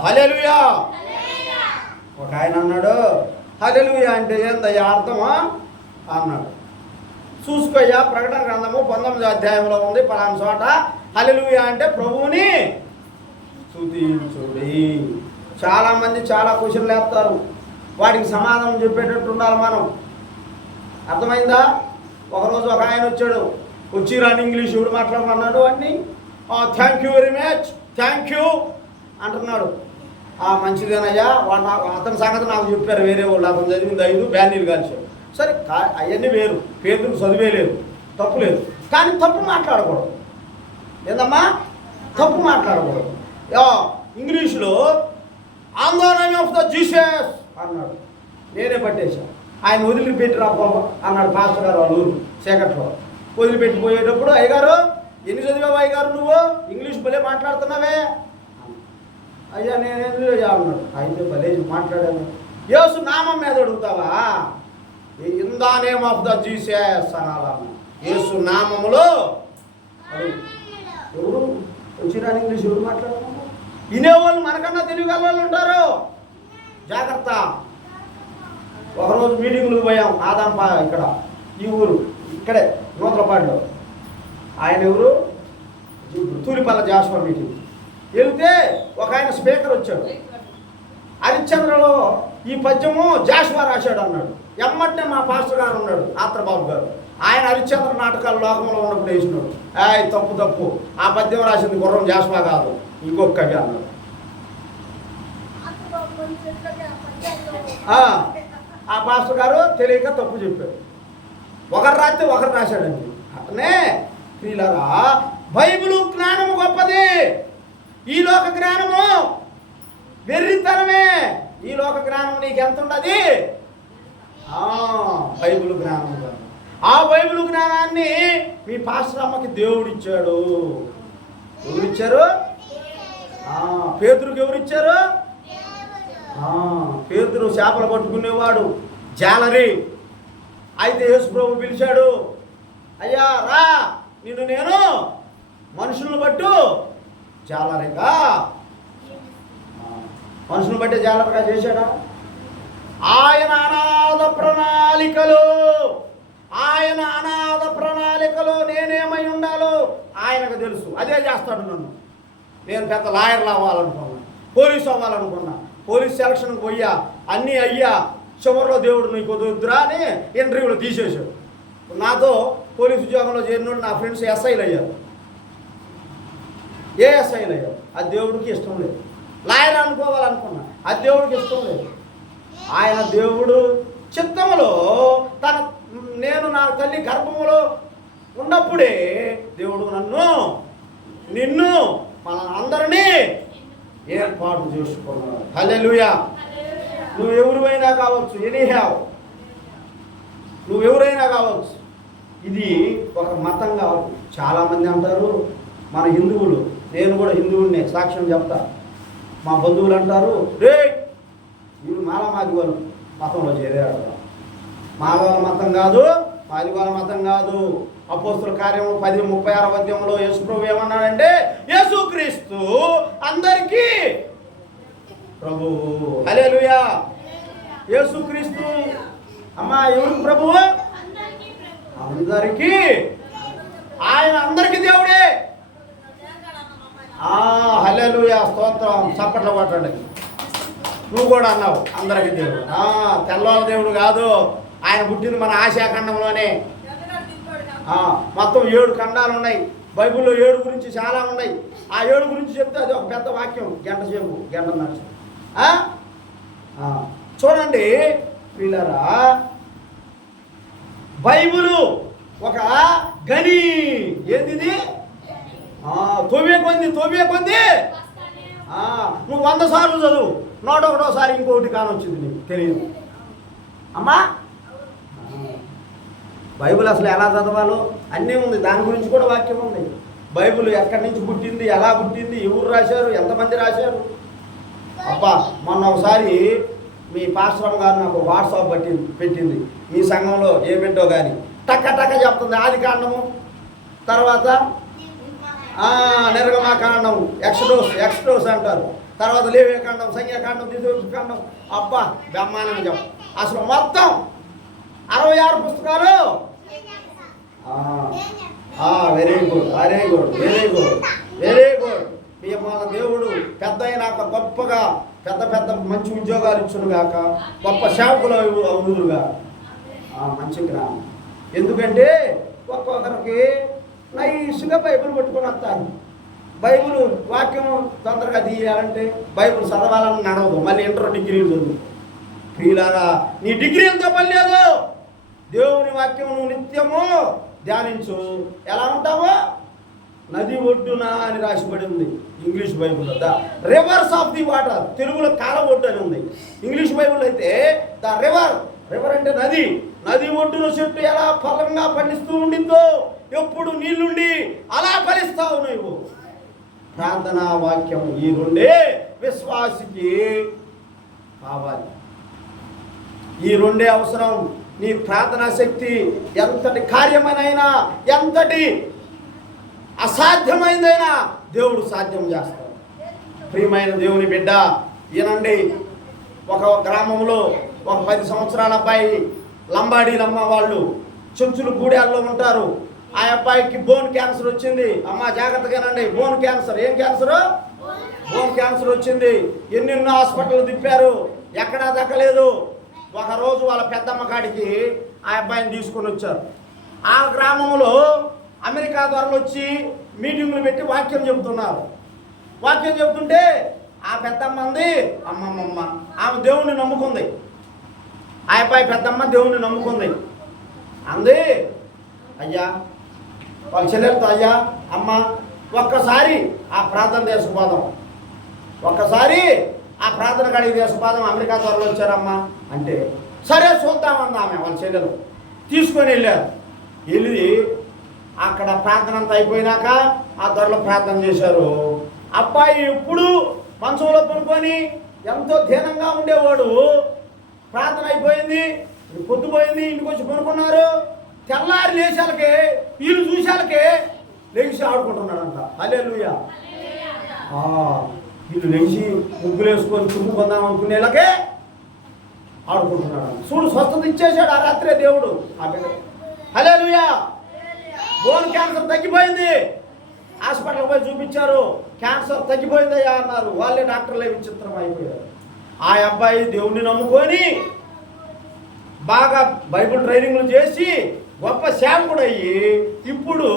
హల్లెలూయా. ఒక ఆయన అన్నాడు, హల్లెలూయా అంటే ఏందయ్యా అర్థమా అన్నాడు. చూసుకోయ్యా, ప్రకటన గ్రంథము 19వ అధ్యాయంలో ఉంది, పలానా చోట హల్లెలూయా అంటే ప్రభువుని స్తుతించుడి. చాలామంది చాలా క్వశ్చన్లు వేస్తారు, వాడికి సమాధానం చెప్పేటట్టు ఉండాలి మనం. అర్థమైందా? ఒకరోజు ఒక ఆయన వచ్చాడు, వచ్చి రాని ఇంగ్లీష్ ఎవడు మాట్లాడమన్నాడు అన్నీ. Thank you very much, thank you అంటున్నాడు. మంచిదేనయ్యా, అతని సంగతి నాకు చెప్పారు వేరే వాళ్ళు, అతను చదివింది 5 బ్యానీలు కలిసాడు. సరే, అవన్నీ వేరు, పేదలు చదివే లేదు, తప్పు లేదు. కానీ తప్పు మాట్లాడకూడదు. ఏందమ్మా? తప్పు మాట్లాడకూడదు. ఇంగ్లీష్లో on the name of the Jesus అన్నాడు. నేనే పట్టేశాను. ఆయన వదిలిపెట్టి రాబోవా అన్నాడు పాస్టర్ గారు వాళ్ళ ఊరు చీకట్లో. వదిలిపెట్టిపోయేటప్పుడు, అయ్యగారు ఎన్ని చదివావు అయ్యగారు, నువ్వు ఇంగ్లీష్ భలే మాట్లాడుతున్నావే. అయ్యా నేనేం అన్నాడు. అయితే భలే మాట్లాడాను. యేసు నామం మీద అడుగుతావా? In the name of the Jesus అనాలా? యేసు నామములో అడుగు. ఎవరు వచ్చినా ఇంగ్లీష్ ఎవరు మాట్లాడుతున్నారు? వినేవాళ్ళు మనకన్నా తెలివిగల వాళ్ళు ఉంటారు, జాగ్రత్త. ఒకరోజు మీటింగ్లకు పోయాం, ఆదాంప ఇక్కడ ఈ ఊరు ఇక్కడే నూతలపాడులో. ఆయన ఎవరు? తూలిపల్ల జాషువా మీటింగ్ వెళ్తే ఒక ఆయన స్పీకర్ వచ్చాడు. హరిశ్చంద్రలో ఈ పద్యము జాషువా రాశాడు అన్నాడు. ఎమ్మటనే మా పాస్టర్ గారు ఉన్నాడు, ఆత్రబాబు గారు, ఆయన హరిశ్చంద్ర నాటకాలు లోకంలో ఉన్నప్పుడు వేసినాడు. తప్పు తప్పు, ఆ పద్యం రాసింది గుర్రం జాషువా కాదు, ఇంకొక కవి అన్నాడు. ఆ పాస్టర్ గారు తెలియక తప్పు చెప్పారు. ఒకరు రాస్తే ఒకరు రాశాడండి. అతనే ప్రియులారా, బైబిలు జ్ఞానము గొప్పది, ఈ లోక జ్ఞానము వెర్రితనమే. ఈ లోక జ్ఞానం నీకు ఎంత ఉండదు? బైబిల్ జ్ఞానం కాదు. ఆ బైబిల్ జ్ఞానాన్ని మీ పాస్టర్ అమ్మకి దేవుడిచ్చాడు. ఎవరిచ్చారు? పేతురుకి ఎవరిచ్చారు? పేతురు చేపలు పట్టుకునేవాడు, జాలరి. అయితే యేసు ప్రభు పిలిచాడు, అయ్యా రా, నిన్ను నేను మనుషులను బట్టు జాలరిగా, మనుషులను బట్టి జాలరిగా చేశాడా? ఆయన అనాథ ప్రణాళికలో నేనేమై ఉండాలో ఆయనకు తెలుసు. అదే చేస్తాడు నన్ను. నేను పెద్ద లాయర్లు అవ్వాలనుకున్నా, పోలీసు అవ్వాలనుకున్నా, పోలీస్ సెలక్షన్కి పోయా, అన్నీ అయ్యా. చివరిలో దేవుడు నీకు వద్దురా అని ఇంటర్వ్యూలో తీసేశాడు. నాతో పోలీసు ఉద్యోగంలో చేరినోడు నా ఫ్రెండ్స్ ఎస్ఐలు అయ్యారు, ఏఎస్ఐలు అయ్యారు. అది దేవుడికి ఇష్టం లేదు. లాయర్ అనుకోవాలనుకున్నా, అది దేవుడికి ఇష్టం లేదు. ఆయన దేవుడు చిత్తములో నేను నా తల్లి గర్భములో ఉన్నప్పుడే దేవుడు నిన్ను మన అందరినీ ఏర్పాటు చేసుకున్నాడు. హల్లెలూయా. నువ్వెవరైనా కావచ్చు, నువ్వెవరైనా కావచ్చు. ఇది ఒక మతం కావచ్చు. చాలామంది అంటారు మన హిందువులు, నేను కూడా హిందువుడినే, సాక్ష్యం చెప్తా. మా బంధువులు అంటారు, రే వీళ్ళు మాదిగోళ మతంలో చేరాడు. మాదిగోళ మతం కాదు, మాదిగోళ మతం కాదు. అపోస్తుల కార్యము 10:36 అధ్యాయంలో యేసు ప్రభు ఏమన్నాడంటే, యేసుక్రీస్తు అందరికీ ప్రభువు. హల్లెలూయా. యేసుక్రీస్తు అమ్మా ఎవరికి ప్రభువు? అందరికీ. ఆయన అందరికీ దేవుడే. హల్లెలూయా, స్తోత్రం. చప్పట్లు కొట్టండి. నువ్వు కూడా అన్నావు అందరికీ దేవుడు. తెల్లవాళ్ళ దేవుడు కాదు, ఆయన పుట్టింది మన ఆసియా ఖండంలోనే. మొత్తం 7 ఖండాలు ఉన్నాయి. బైబిల్లో 7 గురించి చాలా ఉన్నాయి. ఆ 7 గురించి చెప్తే అది ఒక పెద్ద వాక్యం, గంట నడిచి. చూడండి పిల్లరా, బైబిలు ఒక గని. ఏంది? తొవ్వే కొంది నువ్వు 100 సార్లు చదువు, 101సారి ఇంకొకటి కానొచ్చింది, నీకు తెలియదు అమ్మా. బైబిల్ అసలు ఎలా చదవాలో అన్నీ ఉంది, దాని గురించి కూడా వాక్యం ఉంది. బైబిల్ ఎక్కడి నుంచి పుట్టింది, ఎలా పుట్టింది, ఎవరు రాశారు, ఎంతమంది రాశారు. అబ్బా, మొన్న ఒకసారి మీ పాస్టర్ గారు నాకు వాట్సాప్ పెట్టింది, మీ సంఘంలో ఏమిటో కానీ టక్క చెప్తుంది. ఆది కాండము తర్వాత నిర్గమాకాండం, ఎక్స్డోస్ అంటారు. తర్వాత లేవికాండం, సంఖ్యాకాండం, ద్వితీయోపదేశకాండం. అబ్బా బ్రహ్మాండం చెప్ప. అసలు మొత్తం 66 పుస్తకాలు. Very good, very good, very good, very good. మన దేవుడు పెద్ద అయినాక గొప్పగా పెద్ద మంచి ఉద్యోగాలు ఇచ్చునుగాక, గొప్ప సేవకులు అవుదురుగా. మంచి గ్రామం. ఎందుకంటే ఒక్కొక్కరికి నైస్గా బైబిల్ పట్టుకొని వస్తారు. బైబిల్ వాక్యం తొందరగా తీయాలంటే బైబిల్ చదవాలని నడవదు. మళ్ళీ ఇంటర్ డిగ్రీలు చదువు. ప్రియులారా, నీ డిగ్రీలతో పని లేదు. దేవుని వాక్యం నువ్వు నిత్యము ధ్యానించు. ఎలా ఉంటావో నది ఒడ్డున అని రాసిపడి ఉంది ఇంగ్లీష్ బైబిల్లో. The reverse of the water, తెలుగులో కాల ఒడ్డు అని ఉంది. ఇంగ్లీష్ బైబిల్ అయితే ద రివర్ అంటే నది ఒడ్డున చెట్టు ఎలా ఫలంగా పండిస్తూ ఉండిందో, ఎప్పుడు నీళ్లుండి అలా ఫలిస్తావు నువ్వు. ప్రార్థనా వాక్యం ఈ రెండే విశ్వాసికి కావాలి. ఈ రెండే అవసరం. నీ ప్రార్థనా శక్తి ఎంతటి కార్యమైనైనా, ఎంతటి అసాధ్యమైందైనా దేవుడు సాధ్యం చేస్తాడు. ప్రియమైన దేవుని బిడ్డ, ఈనండి ఒక గ్రామంలో ఒక 10 సంవత్సరాల అబ్బాయి, లంబాడీలమ్మ వాళ్ళు చెంచులు గూడెల్లో ఉంటారు. ఆ అబ్బాయికి బోన్ క్యాన్సర్ వచ్చింది. అమ్మ జాగ్రత్తగానండి, బోన్ క్యాన్సర్. ఏం క్యాన్సరు? బోన్ క్యాన్సర్ వచ్చింది. ఎన్నెన్నో హాస్పిటల్ తిప్పారు, ఎక్కడా దక్కలేదు. ఒకరోజు వాళ్ళ పెద్దమ్మ కాడికి ఆ అబ్బాయిని తీసుకొని వచ్చారు. ఆ గ్రామంలో అమెరికా ద్వారా వచ్చి మీటింగులు పెట్టి వాక్యం చెబుతున్నారు. వాక్యం చెబుతుంటే ఆ పెద్దమ్మ అంది, అమ్మమ్మ ఆమె దేవుణ్ణి నమ్ముకుంది. ఆ అబ్బాయి పెద్దమ్మ దేవుణ్ణి నమ్ముకుంది. అంది, అయ్యా వాళ్ళ చెల్లెలతో, అయ్యా అమ్మ ఒక్కసారి ఆ ప్రార్థన దేశపాదం, ఒక్కసారి ఆ ప్రార్థన కాడికి దేశపాదం అమెరికా ద్వారా వచ్చారమ్మా అంటే, సరే చూద్దామన్నా ఆమె వాళ్ళ చెల్లెలు. తీసుకొని వెళ్ళి అక్కడ ప్రార్థన అంతా అయిపోయినాక ఆ ధరలో ప్రార్థన చేశారు. అబ్బాయి ఎప్పుడు మంచంలో పనుకొని ఎంతో దీనంగా ఉండేవాడు. ప్రార్థన అయిపోయింది, పొద్దుపోయింది, ఇంటికి వచ్చి పనుకున్నారు. తెల్లారి లేచాలకే, వీళ్ళు చూశాలకే లేచి ఆడుకుంటున్నాడంట. హల్లెలూయా. వీళ్ళు లేచి ముగ్గులు వేసుకొని చుమ్ముకుందాం అనుకునేలాగే ఆడుకుంటున్నాడు. చూడు, స్వస్థత ఇచ్చేసాడు ఆ రాత్రే దేవుడు ఆ బిడ్డ. హల్లెలూయా. బోన్ క్యాన్సర్ తగ్గిపోయింది. హాస్పిటల్కి పోయి చూపించారు, క్యాన్సర్ తగ్గిపోయిందయ్యా అన్నారు. వాళ్ళే డాక్టర్లే విచిత్రం అయిపోయారు. ఆ అబ్బాయి దేవుణ్ణి నమ్ముకొని బాగా బైబిల్ ట్రైనింగ్లు చేసి గొప్ప సేవకుడు అయ్యి ఇప్పుడు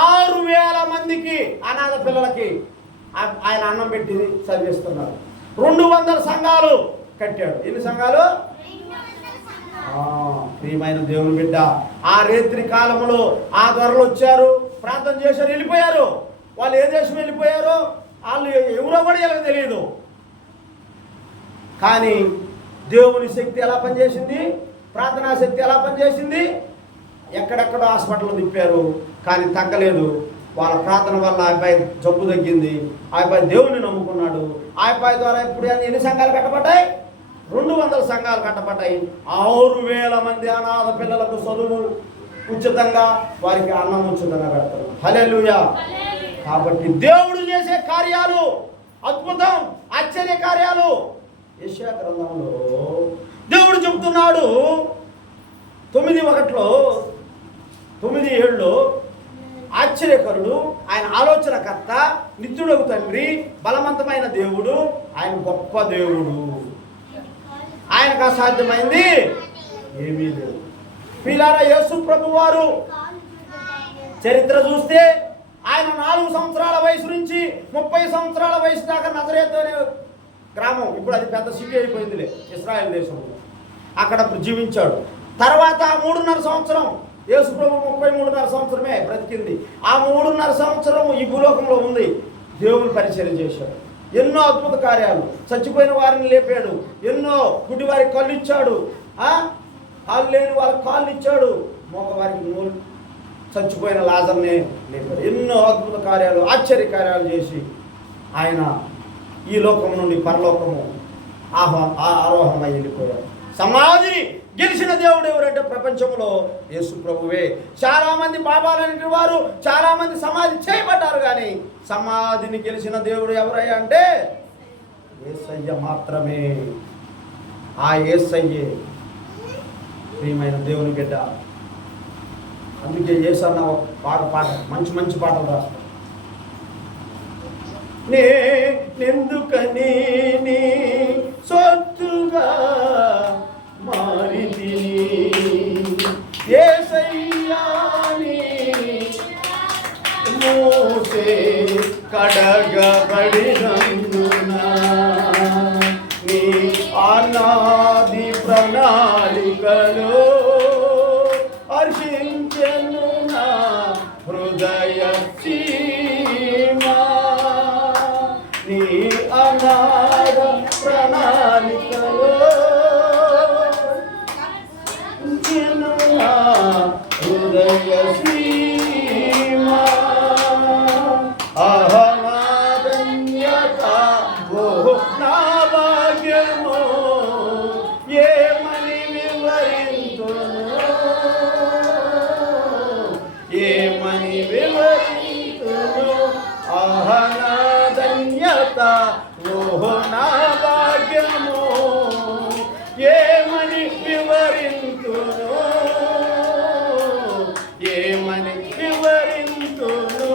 6,000 మందికి అనాథ పిల్లలకి ఆయన అన్నం పెట్టి చదివిస్తున్నారు. 200 సంఘాలు కట్టాడు. ఎన్ని సంఘాలు? ప్రియమైన దేవుని బిడ్డ, ఆ రేత్రి కాలంలో ఆ ధరలు వచ్చారు, ప్రార్థన చేశారు, వెళ్ళిపోయారు. వాళ్ళు ఏ దేశం వెళ్ళిపోయారో వాళ్ళు ఎవరో కూడా వీళ్ళకి తెలియదు. కానీ దేవుని శక్తి ఎలా పనిచేసింది, ప్రార్థనా శక్తి ఎలా పనిచేసింది. ఎక్కడెక్కడో హాస్పిటల్ తిప్పారు, కానీ తగ్గలేదు. వాళ్ళ ప్రార్థన వల్ల ఆ అబ్బాయి జబ్బు తగ్గింది. ఆ అబ్బాయి దేవుని నమ్ముకున్నాడు. ఆ అబ్బాయి ద్వారా ఇప్పుడు ఎన్ని సంఘాలు కట్టబడ్డాయి? 200 సంఘాలు కట్టబడ్డాయి. 6,000 మంది అనాథ పిల్లలకు చదువు ఉచితంగా, వారికి అన్నం ఉచితంగా పెడతారు. హల్లెలూయా. కాబట్టి దేవుడు చేసే కార్యాలు అద్భుతం, ఆశ్చర్య కార్యాలు. యెషయా గ్రంథంలో దేవుడు చెబుతున్నాడు 9:1, 9:7 ఆశ్చర్యకరుడు, ఆయన ఆలోచనకర్త, నిత్యుడగు తండ్రి, బలవంతమైన దేవుడు, ఆయన గొప్ప దేవుడు, ఆయనకు అసాధ్యమైంది ఏమీ లేదు. పిల్లారా, యేసు ప్రభు వారు చరిత్ర చూస్తే ఆయన 4 సంవత్సరాల వయసు నుంచి 30 సంవత్సరాల వయసు దాకా నజరేతు అనే గ్రామం, ఇప్పుడు అది పెద్ద సిటీ అయిపోయిందిలే ఇశ్రాయేల్ దేశంలో, అక్కడ జీవించాడు. తర్వాత 3.5 సంవత్సరం యేసు ప్రభు 33.5 సంవత్సరమే బ్రతికింది. ఆ 3.5 సంవత్సరం ఈ భూలోకంలో ఉంది. దేవుని పరిచర్య చేశాడు. ఎన్నో అద్భుత కార్యాలు, చచ్చిపోయిన వారిని లేపాడు, ఎన్నో గుడి వారికి కళ్ళు ఇచ్చాడు, కాళ్ళు లేని వాళ్ళకి కాళ్ళు ఇచ్చాడు, మోగవారికి నూలు, చచ్చిపోయిన లాజర్నే లేపాడు. ఎన్నో అద్భుత కార్యాలు, ఆశ్చర్య కార్యాలు చేసి ఆయన ఈ లోకం నుండి పరలోకము ఆరోహమై వెళ్ళిపోయాడు. సమాధిని గెలిచిన దేవుడు ఎవరంటే ప్రపంచంలో యేసు ప్రభువే. చాలామంది పాపాలనే వారు చాలామంది సమాధి చేయబడ్డారు, కానీ సమాధిని గెలిచిన దేవుడు ఎవరయ్యా అంటే యేసయ్య మాత్రమే. ఆ యేసయ్యే ప్రియమైన దేవుని బిడ్డ. అందుకే యేసన్న పాట మంచి మంచి పాటలు రాస్తాడు. నేనెందుకని నీ సొత్తుగా మారితిని, యేసయ్యా నీ మోసే కడగబడినందున, నీ అనాది ప్రణాళికలో హర్షించెను నా హృదయ సీమా. నీ అనాద ప్రణాళికలో హర్షించెను నా హృదయ సీమా. ఆహా నా ధన్యత, ఓహో నా భాగ్యమో, ఏమని వివరింతును, ఏమని వివరింతును. ఆహా నా ధన్యత, ఓహో నా భాగ్యమో, ఏమని వివరింతును, ఏమని వివరింతును.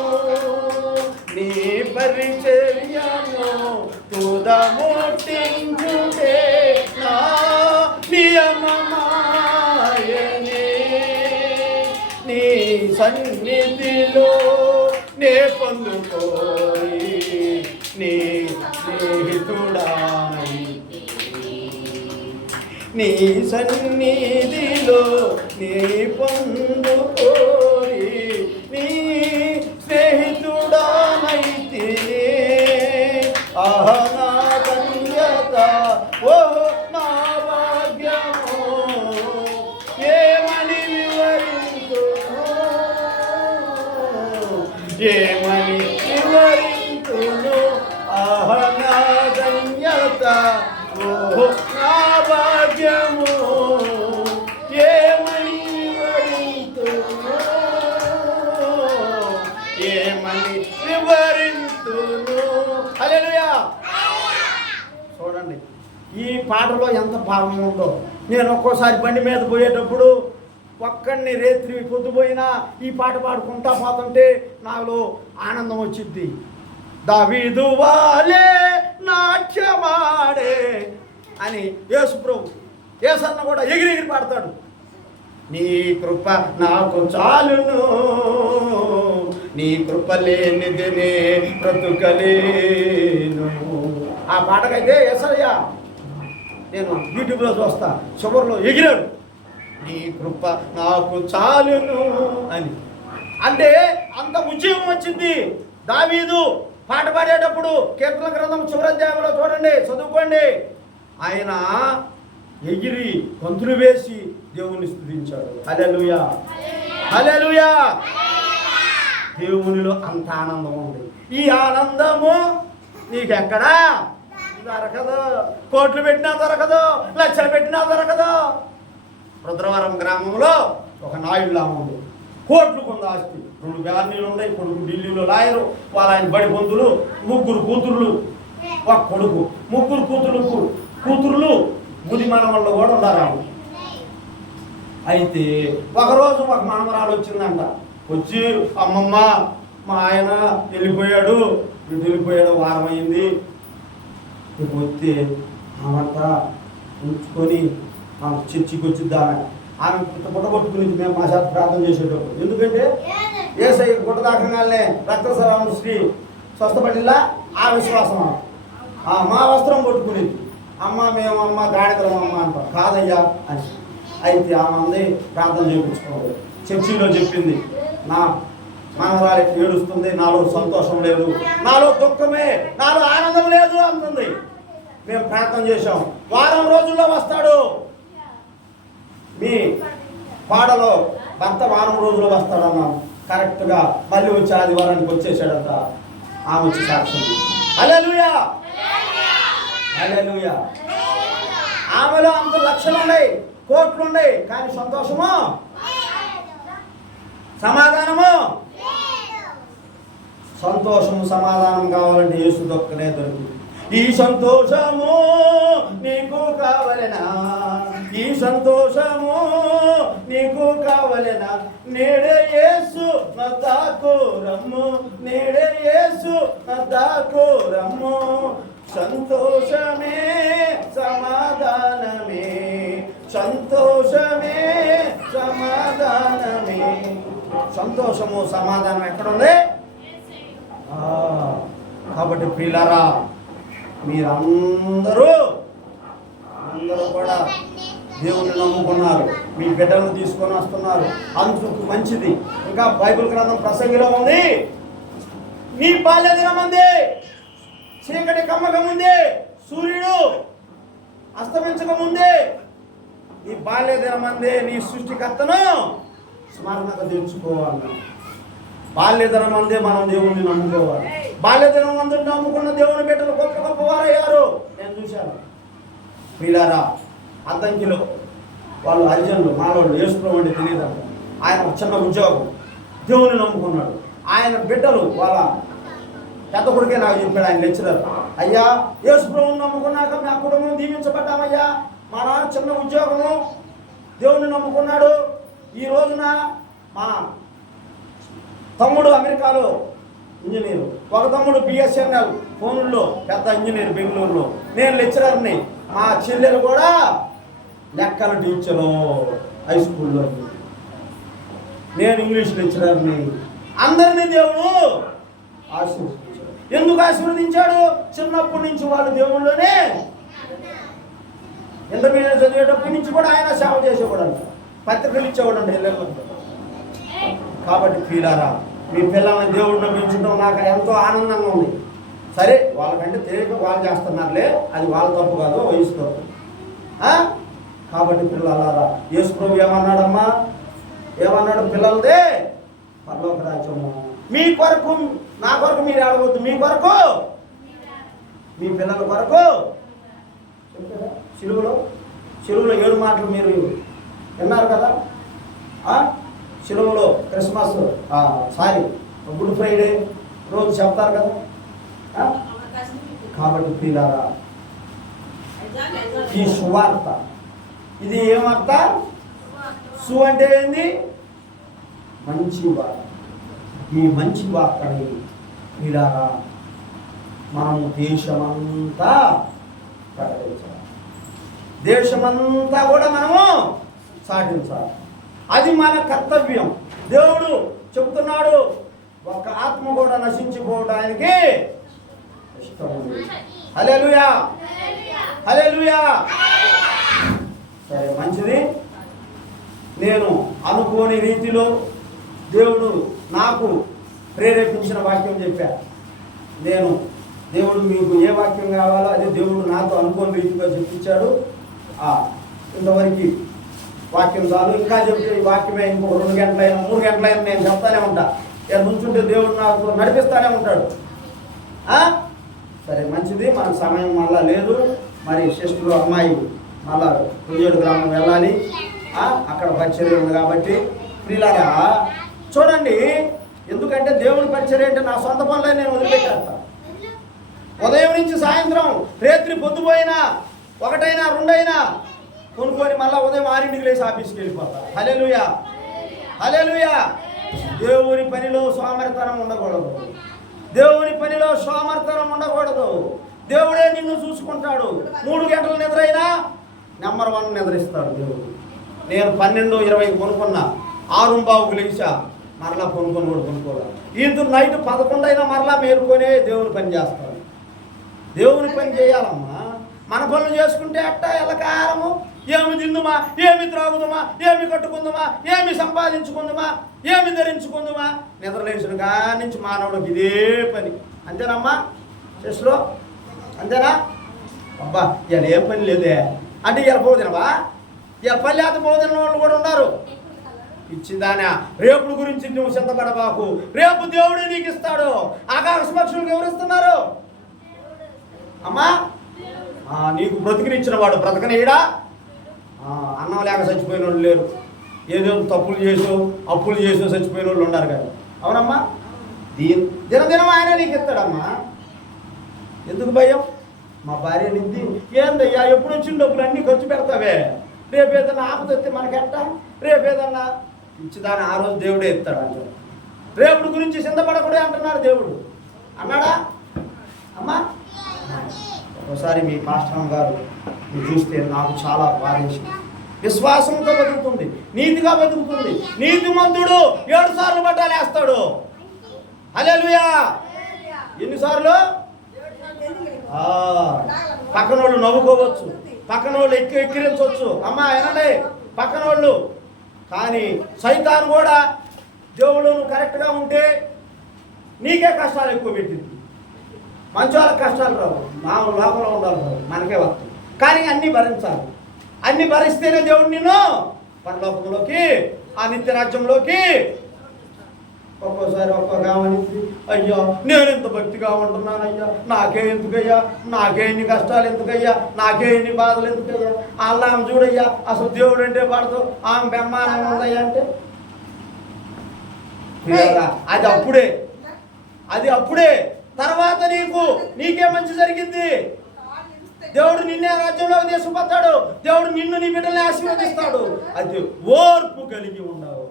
నీ పరిచర్యను తుదముట్టించుటే నా నియమమాయనే. నీ సన్నిధిలో నే పొందుకోరి నీ స్నేహితుడానై, నీ సన్నిధిలో నీ పొందుకోరి నీ స్నేహితుడానైతే. ఆహా నా ధన్యత, ఓహో నా భాగ్యమో, ఏమని వివరింతును, ఏమని వివరింతును. ఆహా నా ధన్యత, ఓహో నా భాగ్యమో, ఏమని వివరింతును, ఏమని వివరింతును. హల్లెలూయా. చూడండి ఈ పాటలో ఎంత భావం ఉందో. నేను ఒక్కోసారి బండి మీద పోయేటప్పుడు ఒక్కడిని రేత్రి పొద్దుపోయినా ఈ పాట పాడుకుంటా పోతుంటే నాలో ఆనందం వచ్చింది. దావీదు వాలే నాట్యమాడే అని యేసు ప్రభు, యేసన్న కూడా ఎగిరి ఎగిరి పాడతాడు. నీ కృప నాకు చాలును, నీ కృప లేనిది నే బ్రతుకలేను. ఆ పాటకైతే యేసయ్య నేను యూట్యూబ్లో చూస్తా, చివరిలో ఎగిరాడు, నీ కృప నాకు చాలును అని. అంటే అంత ఉద్యోగం వచ్చింది. దావీదు పాట పాడేటప్పుడు కీర్తన గ్రంథం చివరి అధ్యాయంలో చూడండి, చదువుకోండి. ఆయన ఎగిరి గంతులు వేసి దేవుని స్తుతించాడు. హల్లెలూయా, హల్లెలూయా. దేవునిలో అంత ఆనందం ఉంది. ఈ ఆనందము నీకెక్కడా దొరకదు. కోట్లు పెట్టినా దొరకదు, లక్షలు పెట్టినా దొరకదు. రుద్రవరం గ్రామంలో ఒక నాయుడులా ఉంది, కోట్లు కొంత ఆస్తి, 2 బ్యానీలు ఉన్నాయి, కొడుకు ఢిల్లీలో లాయరు, వాళ్ళ ఆయన బడి బంధువులు, 3 కూతుర్లు, ఒక కొడుకు, 3 కూతుర్లు ముది మనవళ్ళు కూడా ఉన్నారు. అయితే ఒకరోజు ఒక మనమరాలు వచ్చిందంట. వచ్చి అమ్మమ్మ మా ఆయన వెళ్ళిపోయాడు, వారం అయింది, వస్తే ఆమంతా ఉంచుకొని చర్చికి వచ్చిద్దా ఆమె పుట్ట కొట్టుకుని మేము మా శాత ప్రార్థన చేసేటప్పుడు. ఎందుకంటే యేసయ్య గుట్ట దాకంగానే రక్తస్రావం శ్రీ స్వస్థపడిలా ఆ విశ్వాసం. మా వస్త్రం కొట్టుకునేది, అమ్మ మేము అమ్మ గాడిదలం అమ్మ అంటాం, కాదయ్యా అని. అయితే ఆమె అంది ప్రార్థన చేయించుకోవాలి. చర్చిలో చెప్పింది, నా మనవరాలికి ఏడుస్తుంది, నాలో సంతోషం లేదు, నాలో దుఃఖమే, నాలో ఆనందం లేదు అంటుంది. మేము ప్రార్థన చేశాం, వారం రోజుల్లో వస్తాడు. మీ పాడలో భర్త వారం రోజుల్లో వస్తాడన్నాం. కరెక్ట్గా మళ్ళీ వచ్చి ఆదివారానికి వచ్చేసాడంట. ఆమె వచ్చి సాక్ష్యం. హల్లెలూయా, హల్లెలూయా. ఆమెలో అంత లక్షణాలు ఉన్నాయి. కోట్లు ఉన్నాయి కానీ సంతోషము, సమాధానము. సంతోషము సమాధానం కావాలంటే యేసు దొక్కనే దొరికి. ఈ సంతోషము నీకు కావలెనా, ఈ సంతోషము నీకు కావలెనా, నేడే యేసు నద్దాకు రమ్ము, నేడే యేసు నద్దాకు రమ్ము. సంతోషమే సమాధానమే, సంతోషమే సమాధానమే. సంతోషము సమాధానం ఎక్కడ ఉంది? కాబట్టి ప్రియులారా, మీరందరూ కూడా దేవుని నమ్ముకున్నారు, మీ బిడ్డలను తీసుకొని వస్తున్నారు, అందుకు మంచిది. ఇంకా బైబిల్ గ్రంథం ప్రసంగిలో ఉంది, నీ బాల్య దినమంది చీకటి కమ్మక ముందే, సూర్యుడు అస్తమించక ముందే, నీ బాల్య దినమందే నీ సృష్టికర్తను స్మరణకు తెచ్చుకోవాలి. బాల్యదినం అందే మనం దేవుణ్ణి నమ్ముకోవాలి. బాల్యదినం అందరూ నమ్ముకున్న దేవుని బిడ్డలు గొప్ప గొప్పవారయ్యారు. నేను చూశాను. వీళ్ళారా అద్దంకిలో వాళ్ళు హరిజనులు, మాలోళ్ళు, యేసుప్రభు అంటే తెలియదంట. ఆయన ఒక చిన్న ఉద్యోగం, దేవుని నమ్ముకున్నాడు. ఆయన బిడ్డలు వాళ్ళ పెద్ద కొడుకే నాకు చెప్పాడు, ఆయన లెక్చరర్, అయ్యా యేసుప్రభుని నమ్ముకున్నాక మా కుటుంబం దీవించబడ్డామయ్యా, మా నాన్న చిన్న ఉద్యోగము, దేవుని నమ్ముకున్నాడు. ఈ రోజున మా తమ్ముడు అమెరికాలో ఇంజనీరు, ఒక తమ్ముడు బిఎస్ఎన్ఎల్ ఫోన్లో పెద్ద ఇంజనీర్ బెంగళూరులో, నేను లెక్చరర్ని, మా చెల్లెలు కూడా లెక్కల టీచరు హై స్కూల్లో, నేను ఇంగ్లీష్ లెక్చరర్ని. అందరినీ దేవుడు ఆశీర్వదించాడు. ఎందుకు ఆశీర్వదించాడు? చిన్నప్పటి నుంచి వాళ్ళు దేవుళ్ళలోనే, ఇంటర్మీడియట్ చదివేటప్పటి నుంచి కూడా ఆయన సేవ చేసేవాడు, పత్రికలు ఇచ్చేవాడు అండి ఇళ్ళల్లో. కాబట్టి ప్రియులారా, మీ పిల్లల్ని దేవుడిని పెంచడం నాకు ఎంతో ఆనందంగా ఉంది. సరే, వాళ్ళకంటే తెలియక వాళ్ళు చేస్తున్నారులే, అది వాళ్ళ తప్పు కాదు, వయసు తప్పు. కాబట్టి పిల్లలారా, యేసు ప్రభు ఏమన్నాడమ్మా? ఏమన్నాడు? పిల్లలదే పరలోక రాజ్యము. మీ కొరకు, నా కొరకు మీరు ఆడవద్దు, మీ కొరకు, మీ పిల్లల కొరకు. చెరువులో 7 మాటలు మీరు విన్నారు కదా. శిలువలో క్రిస్మస్ గుడ్ ఫ్రైడే రోజు చెప్తారు కదా. కాబట్టి ప్రియులారా, ఈ సువార్త, ఇది ఏమర్త? సు అంటే ఏంది? మంచి వార్త. ఈ మంచి వార్తని ప్రియులారా మనము దేశమంతా ప్రకటించాలి, దేశమంతా కూడా మనము సాటించాలి. అది మన కర్తవ్యం. దేవుడు చెబుతున్నాడు, ఒక ఆత్మ కూడా నశించిపోవడానికి ఇష్టం ఉంది. హల్లెలూయా, హల్లెలూయా. సరే, మంచిది. నేను అనుకోని రీతిలో దేవుడు నాకు ప్రేరేపించిన వాక్యం చెప్పా. దేవుడు మీకు ఏ వాక్యం కావాలో అది దేవుడు నాతో అనుకోని రీతిగా చెప్పించాడు. ఇంతవరకు వాక్యం చాలు. ఇంకా చెప్తే ఈ వాక్యమే ఇంకొక 2 గంటలైనా 3 గంటలైనా నేను చెప్తానే ఉంటా. ఇక్కడ నుంచుంటే దేవుడు నాకు నడిపిస్తానే ఉంటాడు. సరే, మంచిది. మనకు సమయం మళ్ళా లేదు. మరి సిస్టర్ అమ్మాయి మళ్ళా పులియేడు గ్రామం వెళ్ళాలి, అక్కడ పరిచర్య ఉంది. కాబట్టి ప్రియులారా చూడండి, ఎందుకంటే దేవుని పరిచర్య అంటే నా సొంత పనులే నేను వదిలిపెట్టేస్తా. ఉదయం నుంచి సాయంత్రం, రాత్రి పొద్దుపోయినా, 1 అయినా 2 అయినా కొనుక్కొని మళ్ళీ ఉదయం 6ంటికి లేచి ఆఫీస్కి వెళ్ళిపోతా. హల్లెలూయా, హల్లెలూయా. దేవుని పనిలో సోమరితనం ఉండకూడదు, దేవుని పనిలో సోమరితనం ఉండకూడదు. దేవుడే నిన్ను చూసుకుంటాడు. 3 గంటలు నిద్రైనా నెంబర్ 1 నిద్రిస్తాడు దేవుడు. నేను 12:20 కొనుక్కున్నా, 6:15కు లేచా, మరలా కొనుక్కొని కూడా కొనుక్కోవాలి. ఈయనతో నైట్ 11 అయినా మరలా మేలుకొనే దేవుని పని చేస్తాడు. దేవుని పని చేయాలమ్మా. మన పనులు చేసుకుంటే అట్టా ఎల్లకారము ఏమి తిందుమా, ఏమి త్రాగుదుమా, ఏమి కట్టుకుందుమా, ఏమి సంపాదించుకుందుమా, ఏమి ధరించుకుందుమా, నిద్రలేసిన కాడి నుంచి మానవుడికి ఇదే పని. అంతేనమ్మా శిష్యులు? అంతేనా? అబ్బా ఇలా ఏం పని లేదే అంటే ఇలా పోదినవా? ఇలా పని లేక పోదిన వాళ్ళు కూడా ఉన్నారు. ఇచ్చిందానా? రేపుల గురించి నువ్వు చింతపడబాకు, రేపు దేవుడే నీకు ఇస్తాడు. ఆకాశ పక్షులకు ఎవరు ఇస్తున్నారు అమ్మా? నీకు బ్రతికినిచ్చిన వాడు బ్రతకనేయడా? అన్నం లేక చచ్చిపోయిన వాళ్ళు లేరు, ఏదో తప్పులు చేసో అప్పులు చేసో చచ్చిపోయిన వాళ్ళు ఉన్నారు కానీ. అవునమ్మా? దినదినం ఆయన నీకు ఇస్తాడమ్మా. ఎందుకు భయం? మా భార్య నింది ఏందయ్యా ఎప్పుడు వచ్చిన డబ్బులు అన్నీ ఖర్చు పెడతావే, రేపు ఏదన్నా ఆపదొస్తే మనకెట్టా, రేపు ఏదన్నా ఇచ్చిదాన్ని ఆ రోజు దేవుడే ఇస్తాడు అంటాడు. రేపుడు గురించి చింతపడకూడే అంటున్నాడు దేవుడు. అన్నాడా అమ్మా? ఒకసారి మీ పాస్టర్ గారు చూస్తే నాకు చాలా బాధించింది. విశ్వాసంతో బతుకుతుంది, నీతిగా బతుకుతుంది. నీతిమంతుడు 7 సార్లు బట్టాలేస్తాడు. హల్లెలూయా! ఎన్నిసార్లు? పక్కనోళ్ళు నవ్వుకోవచ్చు, పక్కనోళ్ళు ఎక్కిరించవచ్చు. అమ్మా ఏనండి పక్కనోళ్ళు. కానీ సైతాను కూడా దేవుడు నువ్వు కరెక్ట్గా ఉంటే నీకే కష్టాలు ఎక్కువ పెట్టింది. మంచి వాళ్ళకి కష్టాలు రావు, మా లోపల ఉండాలి రావు, మనకే వస్తుంది. కానీ అన్నీ భరించాలి. అన్నీ భరిస్తేనే దేవుడు నిన్ను పరలోకంలోకి, ఆ నిత్య రాజ్యంలోకి. ఒక్కోసారి ఒక్కొక్కమనింది, అయ్యా నేను ఎంత భక్తిగా ఉంటున్నానయ్యా, నాకే ఎందుకయ్యా, నాకే ఎన్ని కష్టాలు ఎందుకయ్యా, నాకే ఎన్ని బాధలు ఎందుకయ్యా, అలా ఆమె చూడయ్యా అసలు దేవుడు అంటే పడదు, ఆమె బ్రహ్మాండంగా ఉందయ్యా అంటే అది అప్పుడే తర్వాత నీకే మంచి జరిగింది. దేవుడు నిన్నే రాజ్యంలోకి తీసుకుపోతాడు. దేవుడు నిన్ను నీ బిడ్డల్ని ఆశీర్వదిస్తాడు. అది ఓర్పు కలిగి ఉండవు.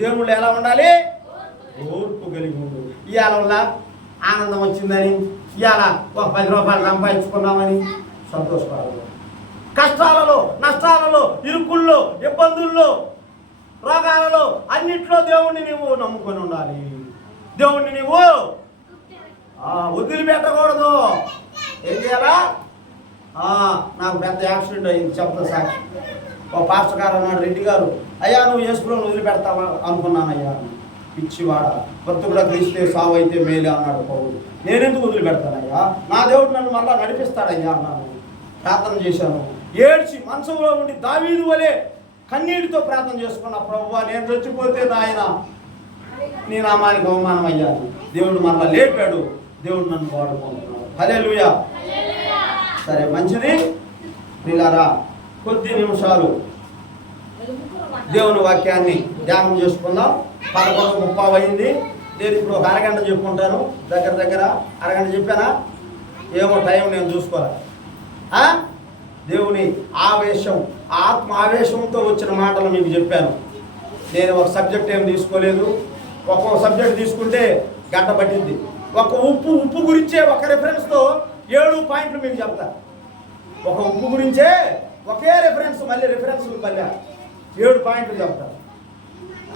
దేవుళ్ళు ఎలా ఉండాలి? ఓర్పు కలిగి ఉండు. ఇవాళ వల్ల ఆనందం వచ్చిందని, ఇవాళ ఒక 10 రూపాయలు సంపాదించుకున్నామని సంతోషపడాలి. కష్టాలలో, నష్టాలలో, ఇరుకుల్లో, ఇబ్బందుల్లో, రోగాలలో అన్నిట్లో దేవుణ్ణి నీవు నమ్ముకొని ఉండాలి. దేవుణ్ణి నీవు వదిలిపెట్టకూడదు. ఏం చేయాలా? నాకు పెద్ద యాక్సిడెంట్ అయింది, చెప్తా సాక్షి. ఒక పాస్టర్ గారు అన్నాడు, రెడ్డి గారు, అయ్యా నువ్వు యేసుప్రభువుని వదిలిపెడతావా అనుకున్నానయ్యా. పిచ్చివాడ, భక్తుడా క్రీస్తే సావు అయితే మేలే అన్నాడు పౌలు. నేనెందుకు వదిలిపెడతానయ్యా, నా దేవుడు నన్ను మళ్ళా నడిపిస్తాడయ్యా అన్నాను. ప్రార్థన చేశాను, ఏడ్చి మనసులో ఉండి దావీదు వలె కన్నీటితో ప్రార్థన చేసుకున్నా, ప్రభువా నేను చచ్చిపోతే నాయన నీ నామానికి అవమానం అయ్యాను. దేవుడు మళ్ళా లేపాడు, దేవుడు నన్ను వాడుకుంటున్నాడు. హల్లెలూయా! సరే మంచిది ప్రియులారా, కొద్ది నిమిషాలు దేవుని వాక్యాన్ని ధ్యానం చేసుకుందాం. 11:30 అయింది. నేను ఇప్పుడు ఒక అరగంట చెప్పుకుంటాను. దగ్గర అరగంట చెప్పానా ఏమో, టైం నేను చూసుకోవాలి. దేవుని ఆవేశం, ఆత్మ ఆవేశంతో వచ్చిన మాటలు మీకు చెప్పాను. నేను ఒక సబ్జెక్ట్ ఏం తీసుకోలేదు. ఒక్కొక్క సబ్జెక్ట్ తీసుకుంటే గంట పట్టింది. ఒక ఉప్పు గురించే ఒక రెఫరెన్స్తో 7 పాయింట్లు మీకు చెప్తా. ఒక ఉప్పు గురించే ఒకే రెఫరెన్స్, మళ్ళీ 7 పాయింట్లు చెప్తా.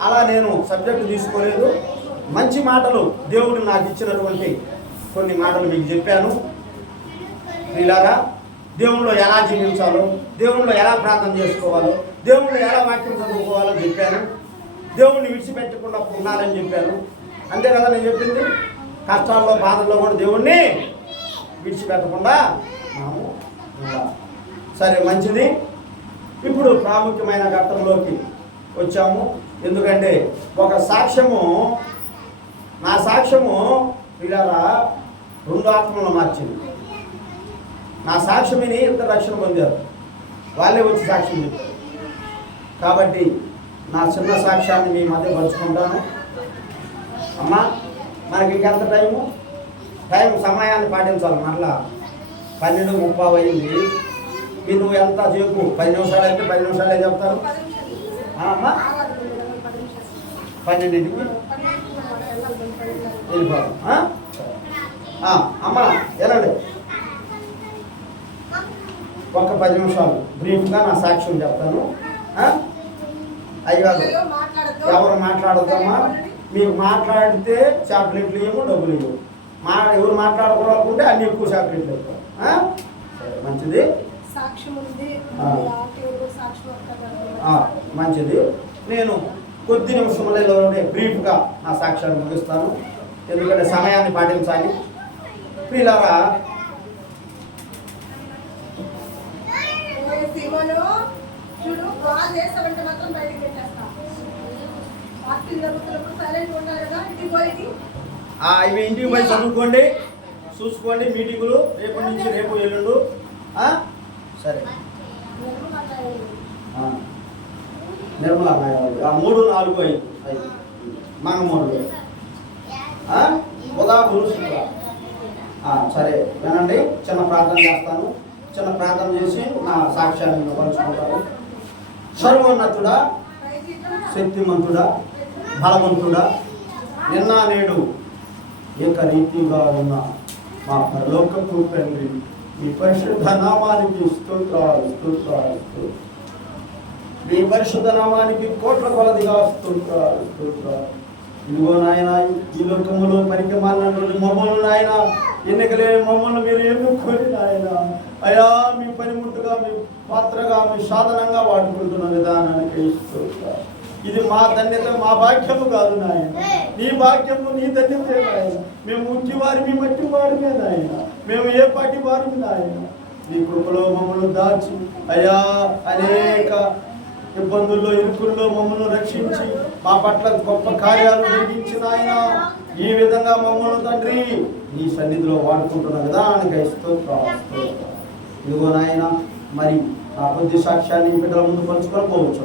అలా నేను సబ్జెక్టు తీసుకోలేదు. మంచి మాటలు దేవుడు నాకు ఇచ్చినటువంటి కొన్ని మాటలు మీకు చెప్పాను. ఇలాగా దేవుళ్ళు ఎలా జీవించాలో, దేవుళ్ళు ఎలా ప్రార్థన చేసుకోవాలో, దేవుళ్ళు ఎలా వాక్యం చదువుకోవాలో చెప్పాను. దేవుణ్ణి విడిచిపెట్టకుండా ఉండాలని చెప్పాను. అంతే కదా నేను చెప్పింది. కష్టాల్లో బాధల్లో కూడా దేవుణ్ణి విడిచిపెట్టకుండా మనము ఉండాలి. సరే మంచిది. ఇప్పుడు ప్రాముఖ్యమైన ఘట్టంలోకి వచ్చాము. ఎందుకంటే ఒక సాక్ష్యము, నా సాక్ష్యము ఇలా 2 ఆత్మలను మార్చింది. నా సాక్ష్యమిని 2 రక్షణ పొందారు, వాళ్ళే వచ్చి సాక్ష్యం చెప్పారు. కాబట్టి నా చిన్న సాక్ష్యాన్ని మీ మధ్య పంచుకుంటాను. అమ్మా మనకి ఇంకెంత టైం సమయాన్ని పాటించాలి. మరలా 12:30 అయింది. మీరు ఎంత సేపు 10 నిమిషాలు అయితే 10 నిమిషాలే చెప్తారు. అమ్మా 12ంటికి వెళ్ళిపోవాలి. అమ్మ వెళ్ళండి. ఒక 10 నిమిషాలు బ్రీఫ్గా నా సాక్ష్యం చెప్తాను. అయ్యారు ఎవరు మాట్లాడతామా? మీరు మాట్లాడితే చాక్లెట్లు ఇవ్వము, డబ్బులు ఇవ్వము. ఎవరు మాట్లాడుకోవాలనుకుంటే అన్ని ఎక్కువ చాక్లెట్లు ఇవ్వరు. సరే మంచిది. మంచిది. నేను కొద్ది నిమిషంలోనే బ్రీఫ్గా నా సాక్ష్యాన్ని ముగిస్తాను. ఎందుకంటే సమయాన్ని పాటించాలి. ప్రియులారా, ఇవి ఇంటికి పోయి చదువుకోండి, చూసుకోండి. మీటింగులు రేపు నుంచి రేపు ఎల్లుండు. సరే నిర్మల ఆ 3, 4, 5 మంగమూరులో ఉదా పురుషుల. సరే వినండి, చిన్న ప్రార్థన చేస్తాను. చిన్న ప్రార్థన చేసి నా సాక్ష్యాన్ని పంచుకుంటాను. సర్వోన్నతుడా, శక్తిమంతుడా, బలవంతుడా, నిన్న నేడు ఏకరీతిగా ఉన్న మా పరలోకపు తండ్రి, మీ పరిశుద్ధ నామానికి స్తోత్రాలు స్తోత్రాలు. మీ పరిశుద్ధ నామానికి కోట్ల కొలదిగా స్తోత్రాలు స్తోత్రాలు. ఇదిగో నాయన, ఈ లోకములో పనికి మాలినటువంటి మమ్మల్ని నాయన, ఎన్నికలేని మమ్మల్ని మీరు ఎన్నుకొని నాయన అయా మీ పనిముట్టుగా, మీ పాత్రగా, మీ సాధనంగా వాడుకుంటున్న విధానానికి స్తోత్రాలు. ఇది మా ధన్యత, మా భాగ్యము కాదు నాయన, నీ భాగ్యము, నీ ధన్యతే నాయన. మేము ఉట్టివారి, మీ మట్టి వారిమే నాయన, మేము ఏ పాటి వారిమి నాయన. నీ కృపలో మమ్మల్ని దాచి అయా అనేక ఇబ్బందుల్లో, ఇరుకుల్లో మమ్మల్ని రక్షించి మా పట్ల గొప్ప కార్యాలు జరిగించిన ఆయన, ఈ విధంగా మమ్మల్ని తండ్రి నీ సన్నిధిలో వాడుకుంటున్న విధానానికి స్తోత్రాలు. ఇదిగో నాయన, మరి నా కొద్ది సాక్ష్యాన్ని బిడ్డల ముందు పంచుకొని పోవచ్చు.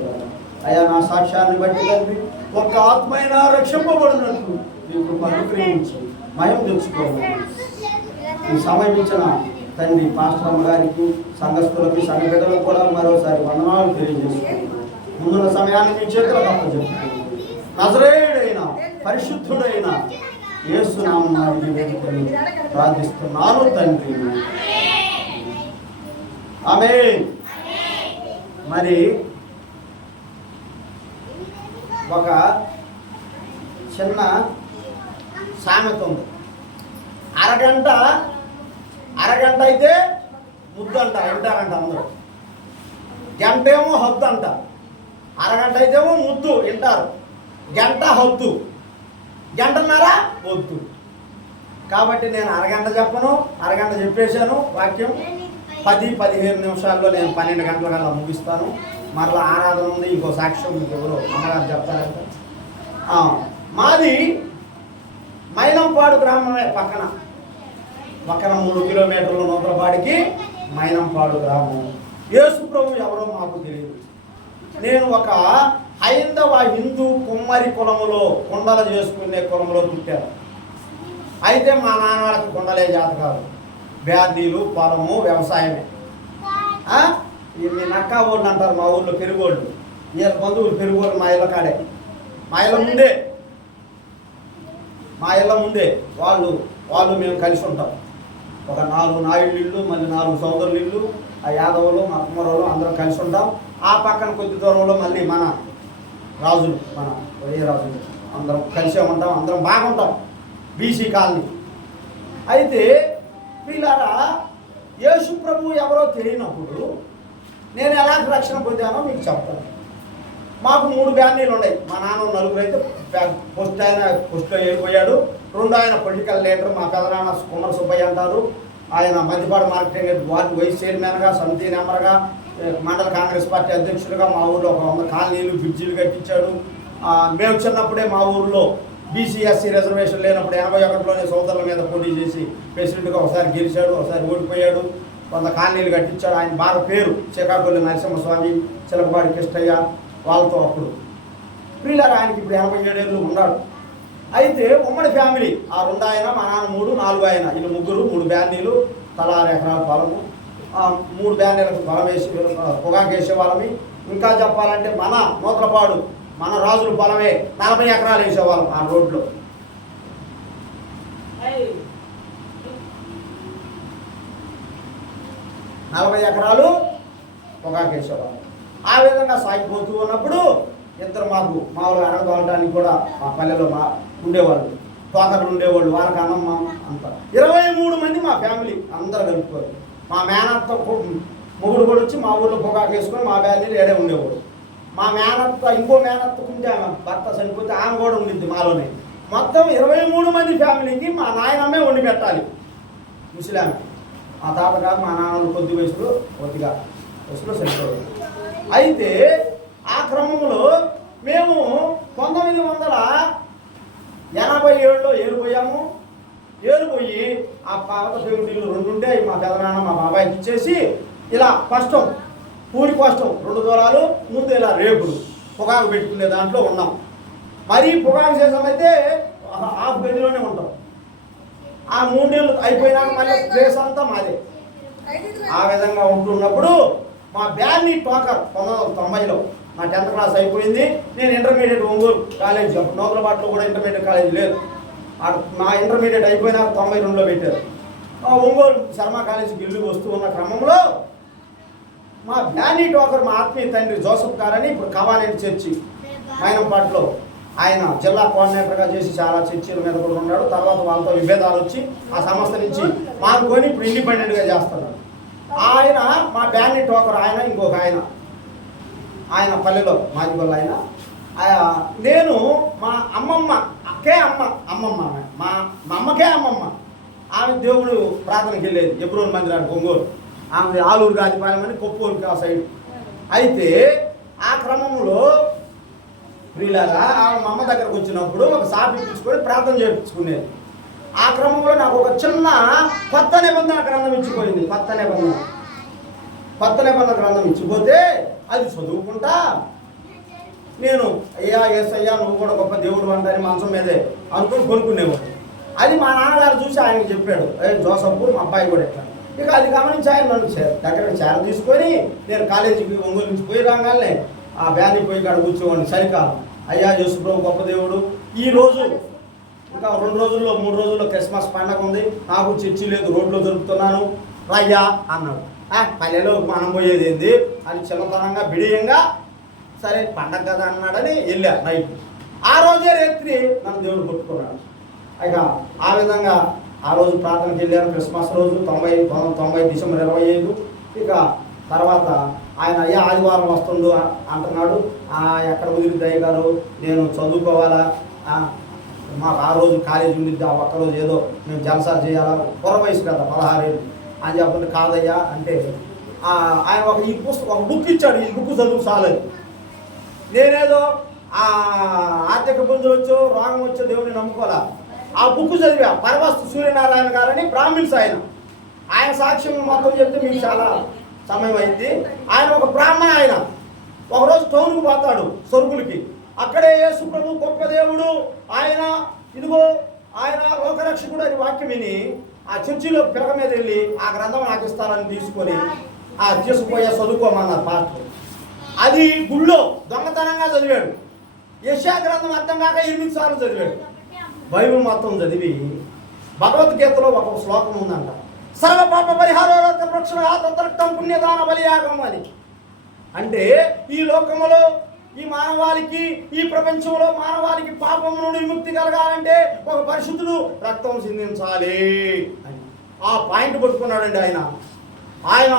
అయ్యా, నా సాక్ష్యాన్ని బట్టి తండ్రి ఒక్క ఆత్మైనా రక్షింపబడినట్లు నీకు అనుగ్రహించి మయం తెచ్చుకోవాలి. ఈ సమయం ఇచ్చిన తండ్రి పాస్టర్ గారికి, సంఘస్థులకి, సంఘ బిడ్డలకు కూడా మరోసారి వందనాలు తెలియజేస్తున్నాను. ముందున్న సమయాన్ని మీ చేతులకు అప్పచెప్తున్నాను. నజరేయుడైన పరిశుద్ధుడైన యేసు నామమున ప్రార్థిస్తున్నాను తండ్రి, ఆమేన్. మరి ఒక చిన్న సామెత ఉంది. అరగంట అయితే ముద్దు అంట, వింటారంట అందరూ. గంట ఏమో హద్దు అంట. అరగంట అయితే ఏమో ముద్దు వింటారు, గంట హద్దు, గంటన్నర వద్దు. కాబట్టి నేను అరగంట చెప్పను, అరగంట చెప్పేశాను వాక్యం. 10-15 నిమిషాల్లో నేను 12 గంటల కల్లా ముగిస్తాను. మరలా ఆరాధన ఉంది, ఇంకో సాక్ష్యం మీకు ఎవరు అమ్మగారు చెప్తారంట. మాది మైనంపాడు గ్రామమే, పక్కన 3 కిలోమీటర్ల నూతలపాడికి మైనంపాడు గ్రామం. యేసు ప్రభు ఎవరో మాకు తెలియదు. నేను ఒక హైందవ హిందూ కుమ్మరి కులములో, కుండలు చేసుకునే కులంలో పుట్టాను. అయితే మా నాన్న వాళ్ళకి కుండలే జాత కాదు, వ్యాధీలు, పొలము, వ్యవసాయమే. మీ నక్కా ఓళ్ళు అంటారు మా ఊళ్ళో, పెరుగోళ్ళు. వీళ్ళ బంధువులు పెరుగోళ్ళు మా ఇళ్ళ కాడే, మా ఇళ్ళ ముందే వాళ్ళు మేము కలిసి ఉంటాం. ఒక 4 నాయుళ్ళు ఇళ్ళు, మళ్ళీ 4 సోదరులు ఇళ్ళు, ఆ యాదవులు, మా కుమ్మరోళ్ళు అందరం కలిసి ఉంటాం. ఆ పక్కన కొద్ది దూరంలో మళ్ళీ మన రాజులు, మన రాజులు అందరం కలిసే ఉంటాం, అందరం బాగుంటాం. BC colony. అయితే వీళ్ళారా, యేసు ప్రభు ఎవరో తెలియనప్పుడు నేను ఎలాంటి రక్షణ పొందానో మీకు చెప్తాను. మాకు 3 బ్యానీలు ఉన్నాయి. మా నాన్న 4 అయితే పోస్ట్లో వెళ్ళిపోయాడు. 2 ఆయన పొలిటికల్ లీడర్, మా పెదనాన్న కుమ్మర సుబ్బయ్య అంటారు. ఆయన మధ్యపాడు మార్కెటింగ్ వార్డు వైస్ చైర్మన్గా, సమితి నెంబర్గా, మండల కాంగ్రెస్ పార్టీ అధ్యక్షుడిగా మా ఊళ్ళో ఒక 100 కాలనీలు, బ్రిడ్జీలు కట్టించాడు. మేము చిన్నప్పుడే మా ఊళ్ళో బీసీఎస్సీ రిజర్వేషన్ లేనప్పుడు 81లోనే సోదరుల మీద పోటీ చేసి ప్రెసిడెంట్గా ఒకసారి గెలిచాడు, ఒకసారి ఓడిపోయాడు. 100 కాలనీలు కట్టించాడు. ఆయన బాగా పేరు శ్రీకాకుళం నరసింహస్వామి, చిలకపాడి కృష్ణయ్య వాళ్ళతో అప్పుడు. వీళ్ళారు ఆయనకి ఇప్పుడు 87 ఏళ్ళు ఉన్నాడు. అయితే ఉమ్మడి ఫ్యామిలీ, ఆ 2 ఆయన, మా నాన్న 3, 4 ఆయన, వీళ్ళు 3 బ్యానీలు, తలా 6 ఎకరాల పొలము. 3 బ్యానీలకు పొలం వేసి పొగాకు వేసేవాళ్ళమి. ఇంకా చెప్పాలంటే మన నూతలపాడు, మన రాజుల పొలమే 40 ఎకరాలు వేసేవాళ్ళం ఆ రోడ్లో. 40 ఎకరాలు పొగాకు వేసేవాళ్ళం. ఆ విధంగా సాగిపోతూ ఉన్నప్పుడు ఇద్దరు మాకు మామూలుగా అడగదోలడానికి కూడా మా పల్లెలో ఉండేవాళ్ళు, తోకలు ఉండేవాళ్ళు. వాళ్ళకి అన్నమ్మ అంతా 23 మంది మా ఫ్యామిలీ అందరూ కలుపుకోరు. మా మేనత్త మొగుడు కూడా వచ్చి మా ఊళ్ళో పొగాకు వేసుకొని మా ఫ్యామిలీలో ఏడే ఉండేవాడు. మా మేనత్త, ఇంకో మేనత్తకుంటే ఆమె భర్త చనిపోతే ఆమె కూడా ఉండింది మాలోనే. మొత్తం 23 మంది ఫ్యామిలీకి మా నాయనమ్మే వండి పెట్టాలి, ముసలామె. మా తాతగారు, మా నాన్నలు కొద్దిగా వయసులో చనిపోయారు. అయితే ఆ క్రమంలో మేము 1987లో ఏరిపోయి ఆ పాత పెరుగుళ్ళు 2 ఉంటే మా పెదనాన్న మా బాబాయ్కి ఇచ్చేసి ఇలా కష్టం, పూరి కష్టం 2 దూరాలు ముందు ఇలా రేపుడు పొగాకు పెట్టుకునే దాంట్లో ఉన్నాం. మరీ పొగాకు సీజన్ అయితే హాఫ్ గదిలోనే ఉంటాం. ఆ 3 నెలలు అయిపోయినాక మళ్ళీ ప్లేస్ అంతా మాదే. ఆ విధంగా ఉంటున్నప్పుడు మా బ్యాన్ని టోకర్ 1990లో నా 10th క్లాస్ అయిపోయింది. నేను ఇంటర్మీడియట్ ఒంగోలు కాలేజ్, నోకలబాట్లో కూడా ఇంటర్మీడియట్ కాలేజ్ లేదు. నా ఇంటర్మీడియట్ అయిపోయినాక 92లో పెట్టారు. ఒంగోలు శర్మ కాలేజీకి ఇల్లు వస్తూ ఉన్న క్రమంలో మా బ్యానీ టోకర్ మా ఆత్మీయ తండ్రి జోసఫ్ గారని ఇప్పుడు కవానేటి చర్చి మైనంపాట్లో ఆయన జిల్లా కోఆర్డినేటర్గా చేసి చాలా చర్చిల మీద కూడా ఉన్నాడు. తర్వాత వాళ్ళతో విభేదాలు వచ్చి ఆ సంస్థ నుంచి మానుకొని ఇప్పుడు ఇండిపెండెంట్గా చేస్తున్నాడు. ఆయన మా బ్యానీ టోకర్, ఆయన ఇంకొక ఆయన పల్లెలో మాదిగొల్ల ఆయన. నేను మా అమ్మమ్మకే అమ్మమ్మ మా అమ్మకే అమ్మమ్మ. ఆమె దేవుడు ప్రార్థనకి వెళ్ళేది ఎబ్రోన్ మందిరానికి ఒంగోలు. ఆమె ఆలూరు గాదిపాలెం అని కొప్పూరుకి ఆ సైడ్. అయితే ఆ క్రమంలో ప్రియులారా ఆమె మా అమ్మ దగ్గరకు వచ్చినప్పుడు ఒక సాపి తీసుకొని ప్రార్థన చేయించుకునేది. ఆ క్రమంలో నాకు ఒక చిన్న కొత్త నిబంధన గ్రంథం ఇచ్చిపోయింది. కొత్త నిబంధన గ్రంథం ఇచ్చిపోతే అది చదువుకుంటా నేను అయ్యా నువ్వు కూడా గొప్ప దేవుడు అంటని మంచం మీదే అనుకుని కొనుక్కునేవాడు. అది మా నాన్నగారు చూసి ఆయనకి చెప్పాడు, జోసఫ్ మా అబ్బాయి కూడా ఎట్లా. ఇక అది గమనించి ఆయన నన్ను దగ్గర చేర తీసుకొని నేను కాలేజీకి ఒంగోలు నుంచి పోయి రాగానే ఆ బ్యాన్ని పోయి కాడ కూర్చోవాడిని. చలికాలం. అయ్యా యేసుప్రభు గొప్ప దేవుడు. ఈరోజు ఇంకా 2 రోజుల్లో 3 రోజుల్లో క్రిస్మస్ పండగ ఉంది, నాకు చర్చి లేదు, రోడ్లో దొరుకుతున్నాను రయ్యా అన్నాడు. పల్లెలో మనం పోయేది ఏంది అని చిన్నతనంగా బిడియంగా సరే పండగ కదా అన్నాడని వెళ్ళా నైట్. ఆ రోజే రాత్రి నన్ను దేవుడు కొట్టుకున్నాడు. ఇక ఆ విధంగా ఆ రోజు ప్రార్థనకి వెళ్ళాను. క్రిస్మస్ రోజు 1990 డిసెంబర్ 25. ఇక తర్వాత ఆయన అయ్యా ఆదివారం వస్తుండు అంటున్నాడు. ఎక్కడ కుదిరిద్దాయి గారు, నేను చదువుకోవాలా, మాకు ఆ రోజు కాలేజీ ఉండిద్ది, ఆ ఒక్కరోజు ఏదో మేము జలసా చేయాలా, పొర వయసు కదా 16 ఏళ్ళు అని చెప్పండి. కాదయ్యా అంటే ఆయన ఒక బుక్ ఇచ్చాడు, ఈ బుక్ చదువు చాలేదు. నేనేదో ఆర్థిక ఇబ్బందులు వచ్చో రోగం వచ్చో దేవుడిని నమ్ముకోవాలా. ఆ బుక్ చదివా. పరవస్తు సూర్యనారాయణ గారని బ్రాహ్మిన్స్ ఆయన సాక్ష్యం మొత్తం చెప్తే మీకు చాలా సమయం అయింది. ఆయన ఒక బ్రాహ్మణ. ఆయన ఒకరోజు టౌన్కి పోతాడు సరుకులకి. అక్కడే యేసు ప్రభు గొప్ప దేవుడు, ఆయన ఇదిగో ఆయన లోకరక్షకుడు అని వాక్యం విని ఆ చర్చిలో పిలక మీద వెళ్ళి ఆ గ్రంథం నాకు ఇస్తారని తీసుకొని తీసుకుపోయా చదువుకోమన్నారు పాస్టర్. అది గుళ్ళో దొంగతనంగా చదివాడు. యెషయా గ్రంథం అర్థం కాక 8 సార్లు చదివాడు. బైబిల్ మొత్తం చదివి భగవద్గీతలో ఒక శ్లోకం ఉందంట, సర్వ పాప పరిహారోక్త ప్రక్షణ పుణ్యదాన బలియాగం అని. అంటే ఈ లోకములో ఈ మానవాళికి, ఈ ప్రపంచంలో మానవాళికి పాపము నుండి విముక్తి కలగాలంటే ఒక పరిశుద్ధుడు రక్తం సిందించాలి అని ఆ పాయింట్ పట్టుకున్నాడండి ఆయన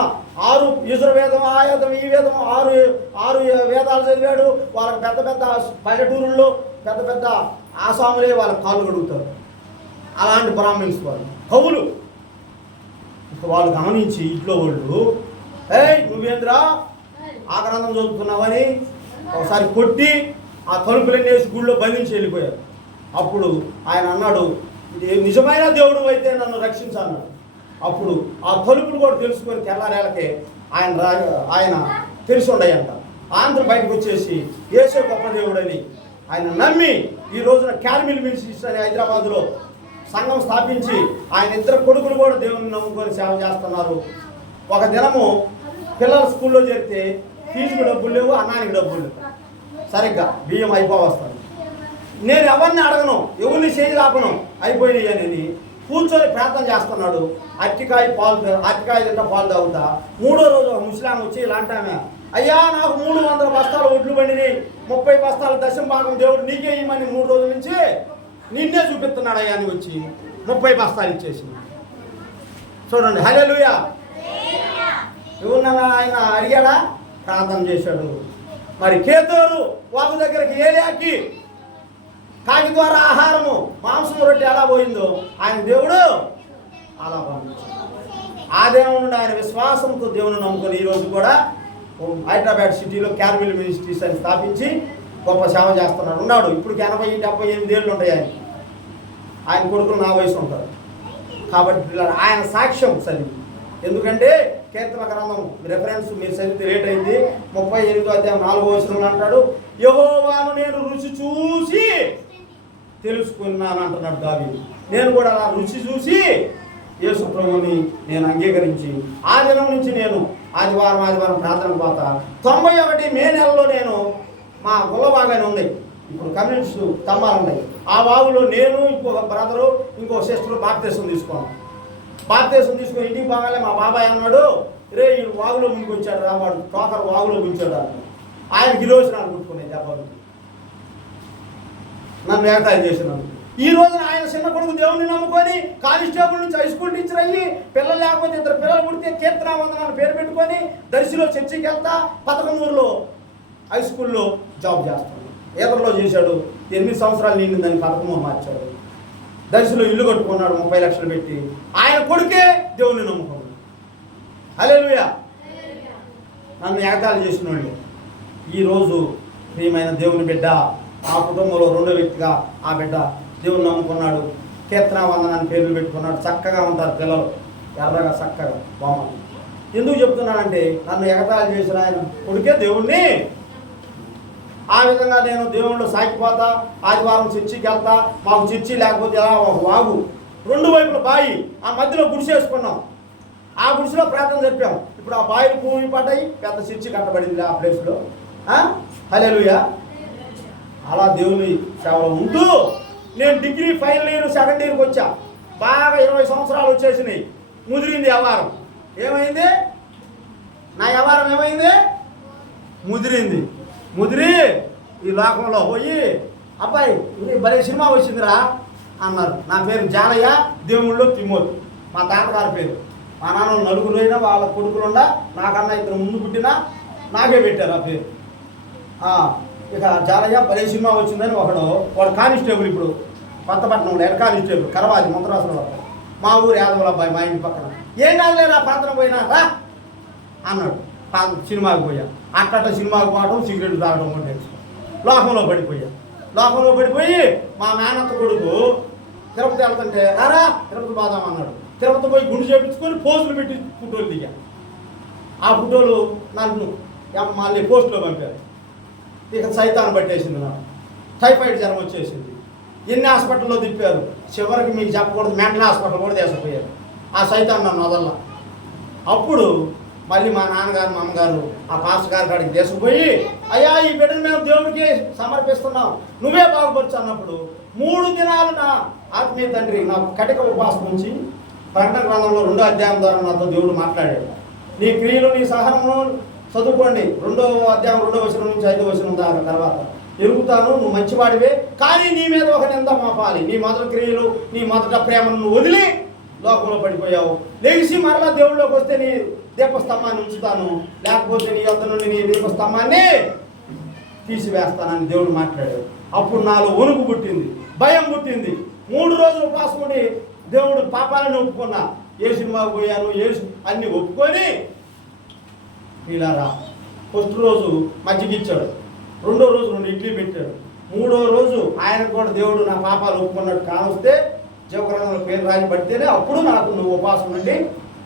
6 యజుర్వేదం, ఆ వేదం, ఈ వేదం 6 వేదాలు చదివాడు. వాళ్ళకి పెద్ద పల్లెటూరుల్లో పెద్ద ఆసాములే వాళ్ళ కాళ్ళు కడుగుతారు. అలాంటి బ్రాహ్మిన్స్ వాళ్ళు కవులు. వాళ్ళు గమనించి ఇంట్లో వాళ్ళు, నువ్వేంద్రా ఆ గ్రంథం చదువుతున్నావని ఒకసారి కొట్టి ఆ తలుపులన్నీ వేసి గుళ్ళో బంధించి వెళ్ళిపోయారు. అప్పుడు ఆయన అన్నాడు, నిజమైన దేవుడు అయితే నన్ను రక్షించన్నాడు. అప్పుడు ఆ తలుపులు కూడా తెలుసుకొని తెల్లారేళ్ళకే ఆయన తెలిసి ఉండయంట. ఆంధ్ర బయటకు వచ్చేసి యేసే గొప్ప దేవుడని ఆయన నమ్మి ఈ రోజున క్యార్మిల్ మినిస్ట్రీస్ అని హైదరాబాద్లో సంఘం స్థాపించి ఆయన 2 కొడుకులు కూడా దేవుని నమ్ముకొని సేవ చేస్తున్నారు. ఒక దినము పిల్లలు స్కూల్లో చేరితే ఫీజుకు డబ్బులు లేవు, అన్నానికి డబ్బులు లేవు, సరిగ్గా బియ్యం అయిపోవస్తాను. నేను ఎవరిని అడగను, ఎవరిని చేయి రాపను, అయిపోయినాయి అని కూర్చొని ప్రార్థన చేస్తున్నాడు. అరటికాయ తింటా పాలు తాగుతా. 3వ రోజు ఒక ముస్లాం వచ్చి ఇలాంటి ఆమె, అయ్యా నాకు 300 బస్తాలు ఒడ్లు పండినాయి, 30 బస్తాల దశం భాగం దేవుడు నీకే ఇమ్మని 3 రోజుల నుంచి నిన్నే చూపిస్తున్నాడు అయ్యా అని వచ్చి 30 బస్తాలు ఇచ్చేసి. చూడండి, హల్లెలూయా. ఎవరన్నా ఆయన అడిగాడా? ప్రార్థన చేశాడు. మరి కేతోరు వాగు దగ్గరికి ఏలియాకి కాకి ద్వారా ఆహారము మాంసము రొట్టె ఎలా పోయిందో ఆయన దేవుడు అలా పంపించాడు. ఆ దేవుడు ఆయన విశ్వాసంతో దేవుని నమ్ముకొని ఈరోజు కూడా హైదరాబాద్ సిటీలో క్యార్మిల్ మినిస్ట్రీస్ అని స్థాపించి గొప్ప సేవ చేస్తున్నాడు. ఉన్నాడు ఇప్పుడు 80-78 ఏళ్ళు ఉంటాయి ఆయన కొడుకులు నా వయసు ఉంటారు. కాబట్టి ఆయన సాక్ష్యం చదివి, ఎందుకంటే కీర్తన గ్రంథం రెఫరెన్స్ మీరు చదివితే లేట్ అయింది. 38వ అధ్యాయం 4వ వచనంలో అంటాడు, యెహోవాను నేను రుచి చూసి తెలుసుకున్నాను అంటున్నాడు దావీదు. నేను కూడా అలా రుచి చూసి యేసు ప్రభువుని నేను అంగీకరించి ఆ దినం నుంచి నేను ఆదివారం ప్రార్థనకు పోతా. 91 మే నెలలో నేను మా గుల్లబాగానే ఉంది, ఇప్పుడు కమ్యూనిస్ట్ స్తంభాలు ఉన్నాయి, ఆ వాగులో నేను ఇంకొక బ్రదరు ఇంకో సిస్టర్ బాప్తీసం తీసుకున్నాను. బాప్తీసం తీసుకొని ఇంటికి బాగాలే మా బాబాయ్ అన్నాడు, రే ఈ వాగులో ముందుకు వచ్చాడు రా, వాడు టోకర్ వాగులో ముంచాడు అన్నాడు. ఆయనకి ఈరోజు కుట్టుకునే దెబ్బలు నన్ను ఏకాయి చేసినాను. ఈ రోజున ఆయన చిన్న కొడుకు దేవుడిని నమ్ముకొని కానిస్టేబుల్ నుంచి హై స్కూల్ టీచర్ అయ్యి, పిల్లలు లేకపోతే 2 పిల్లలు పుడితే కీర్తన వందనాన్ని పేరు పెట్టుకొని దర్శిలో చర్చికి వెళ్తా, పదకొండూరులో హై స్కూల్లో జాబ్ చేస్తాడు. ఏదర్లో చేశాడు, 8 సంవత్సరాలు నిండిందని 13 మార్చాడు. దర్శిలో ఇల్లు కట్టుకున్నాడు 30 లక్షలు పెట్టి. ఆయన కొడుకే దేవుడిని నమ్ముకున్నాడు. హల్లెలూయా. నన్ను ఏకాలు చేసిన వాళ్ళు ఈరోజు ప్రియమైన దేవుని బిడ్డ, ఆ కుటుంబంలో 2వ వ్యక్తిగా ఆ బిడ్డ దేవుని నమ్ముకున్నాడు. కీర్తన వందనాన్ని పేర్లు పెట్టుకున్నాడు. చక్కగా ఉంటారు పిల్లలు, ఎర్రగా చక్కగా బాగుంది. ఎందుకు చెప్తున్నానంటే నన్ను ఎగతాళి చేసిన ఆయన కొడుకే దేవుణ్ణి. ఆ విధంగా నేను దేవుళ్ళు సాగిపోతా, ఆదివారం చర్చికి వెళ్తా. మాకు చర్చి లేకపోతే ఎలా ఒక వాగు, 2 వైపుల బాయి, ఆ మధ్యలో గుడిసె వేసుకున్నాం. ఆ గుడిసెలో ప్రార్థన చెప్పాం. ఇప్పుడు ఆ బాయిలు భూమి పడ్డాయి, పెద్ద చర్చి కట్టబడింది ఆ ప్లేస్లో. హల్లెలూయా. అలా దేవుని సేవలో ఉంటూ నేను డిగ్రీ ఫైనల్ ఇయర్ 2nd ఇయర్కి వచ్చా. బాగా 20 సంవత్సరాలు వచ్చేసినాయి. ముదిరింది వ్యవహారం. ఏమైంది? నా వ్యవహారం ఏమైంది? ముదిరింది. ముదిరి ఈ లోకంలో పోయి, అబ్బాయి ఇది భలే సినిమా వచ్చిందిరా అన్నారు. నా పేరు జానయ్య, దేవుళ్ళు తిమ్మోతి మా తాతగారి పేరు. మా నాన్న 4 అయినా వాళ్ళ కొడుకులుండా, నాకన్నా 2 ముందు పుట్టినా నాకే పెట్టారు ఆ పేరు. ఇక జానయ్య భలే సినిమా వచ్చిందని వాడు కానిస్టేబుల్, ఇప్పుడు కొత్తపట్నంలో హెడ్ కానిస్టేబుల్, కరవాది మంత్రాసుల మా ఊరు యాదవుల అబ్బాయి, మా ఇంటి పక్కన. ఏం కాదులేరా ప్రార్థన పోయినా రా అన్నాడు. సినిమాకి పోయా. అట్ట సినిమాకి పోవడం, సిగరెట్ తాగడం కూడా నేర్చుకో. లోకంలో పడిపోయి మా మేనత్త కొడుకు తిరుపతి వెళ్తుంటే రారా తిరుపతి పోదాం అన్నాడు. తిరుపతి పోయి గుండు చేపించుకొని పోస్టులు పెట్టి ఫోటోలు దిగా. ఆ ఫోటోలు నన్ను మళ్ళీ పోస్టులో పంపారు. ఇక సైతాన్ని పట్టేసింది. నాకు టైఫాయిడ్ జ్వరం వచ్చేసింది. ఎన్ని హాస్పిటల్లో తిప్పారు, చివరికి మీకు చెప్పకూడదు మెంటల్ హాస్పిటల్ కూడా తీసుకుపోయారు. ఆ సైతాన్ నన్ను వదల్లా. అప్పుడు మళ్ళీ మా నాన్నగారు మా అమ్మగారు ఆ పాస్టర్ గారి కాడికి తీసుకుపోయి, అయ్యా ఈ బిడ్డను మేము దేవుడికి సమర్పిస్తున్నాం, నువ్వే బాగుపరచు అన్నప్పుడు 3 దినాలు నా ఆత్మీయ తండ్రి నాకు కటిక ఉపవాసం నుంచి ప్రకటన గ్రంథంలో 2వ అధ్యాయం ద్వారా నాతో దేవుడు మాట్లాడాడు. నీ క్రియలు నీ సహనమును చదువుకోండి. 2వ అధ్యాయం 2వ వచనం నుంచి 5వ వచనం దాకా తర్వాత ఎరుగుతాను, నువ్వు మంచివాడివే, కానీ నీ మీద ఒక నింద మోపాలి. నీ మొదటి క్రియలు, నీ మొదట ప్రేమను నువ్వు వదిలి లోకంలో పడిపోయావు. లేచి మరలా దేవుళ్ళలోకి వస్తే నీ దీపస్తంభాన్ని ఉంచుతాను, లేకపోతే నీ యొద్ద నుండి నీ దీపస్తంభాన్ని తీసివేస్తానని దేవుడు మాట్లాడాడు. అప్పుడు నాలో వణుకు పుట్టింది, భయం పుట్టింది. 3 రోజులు ఉపవాసం ఉండి దేవుడు పాపాలను ఒప్పుకున్నా. ఏ సినిమాకు పోయాను, అన్ని ఒప్పుకొని ఇలా ఫస్ట్ రోజు మజ్జిగ ఇచ్చాడు, 2వ రోజు 2 ఇడ్లీ పెట్టాడు, 3వ రోజు ఆయనకు కూడా దేవుడు నా పాపాలు ఒప్పుకున్నట్టు కానొస్తే జీవగ్రంథంలో పేరు రాసి పడితేనే అప్పుడు నాకు నువ్వు ఉపవాసం నుండి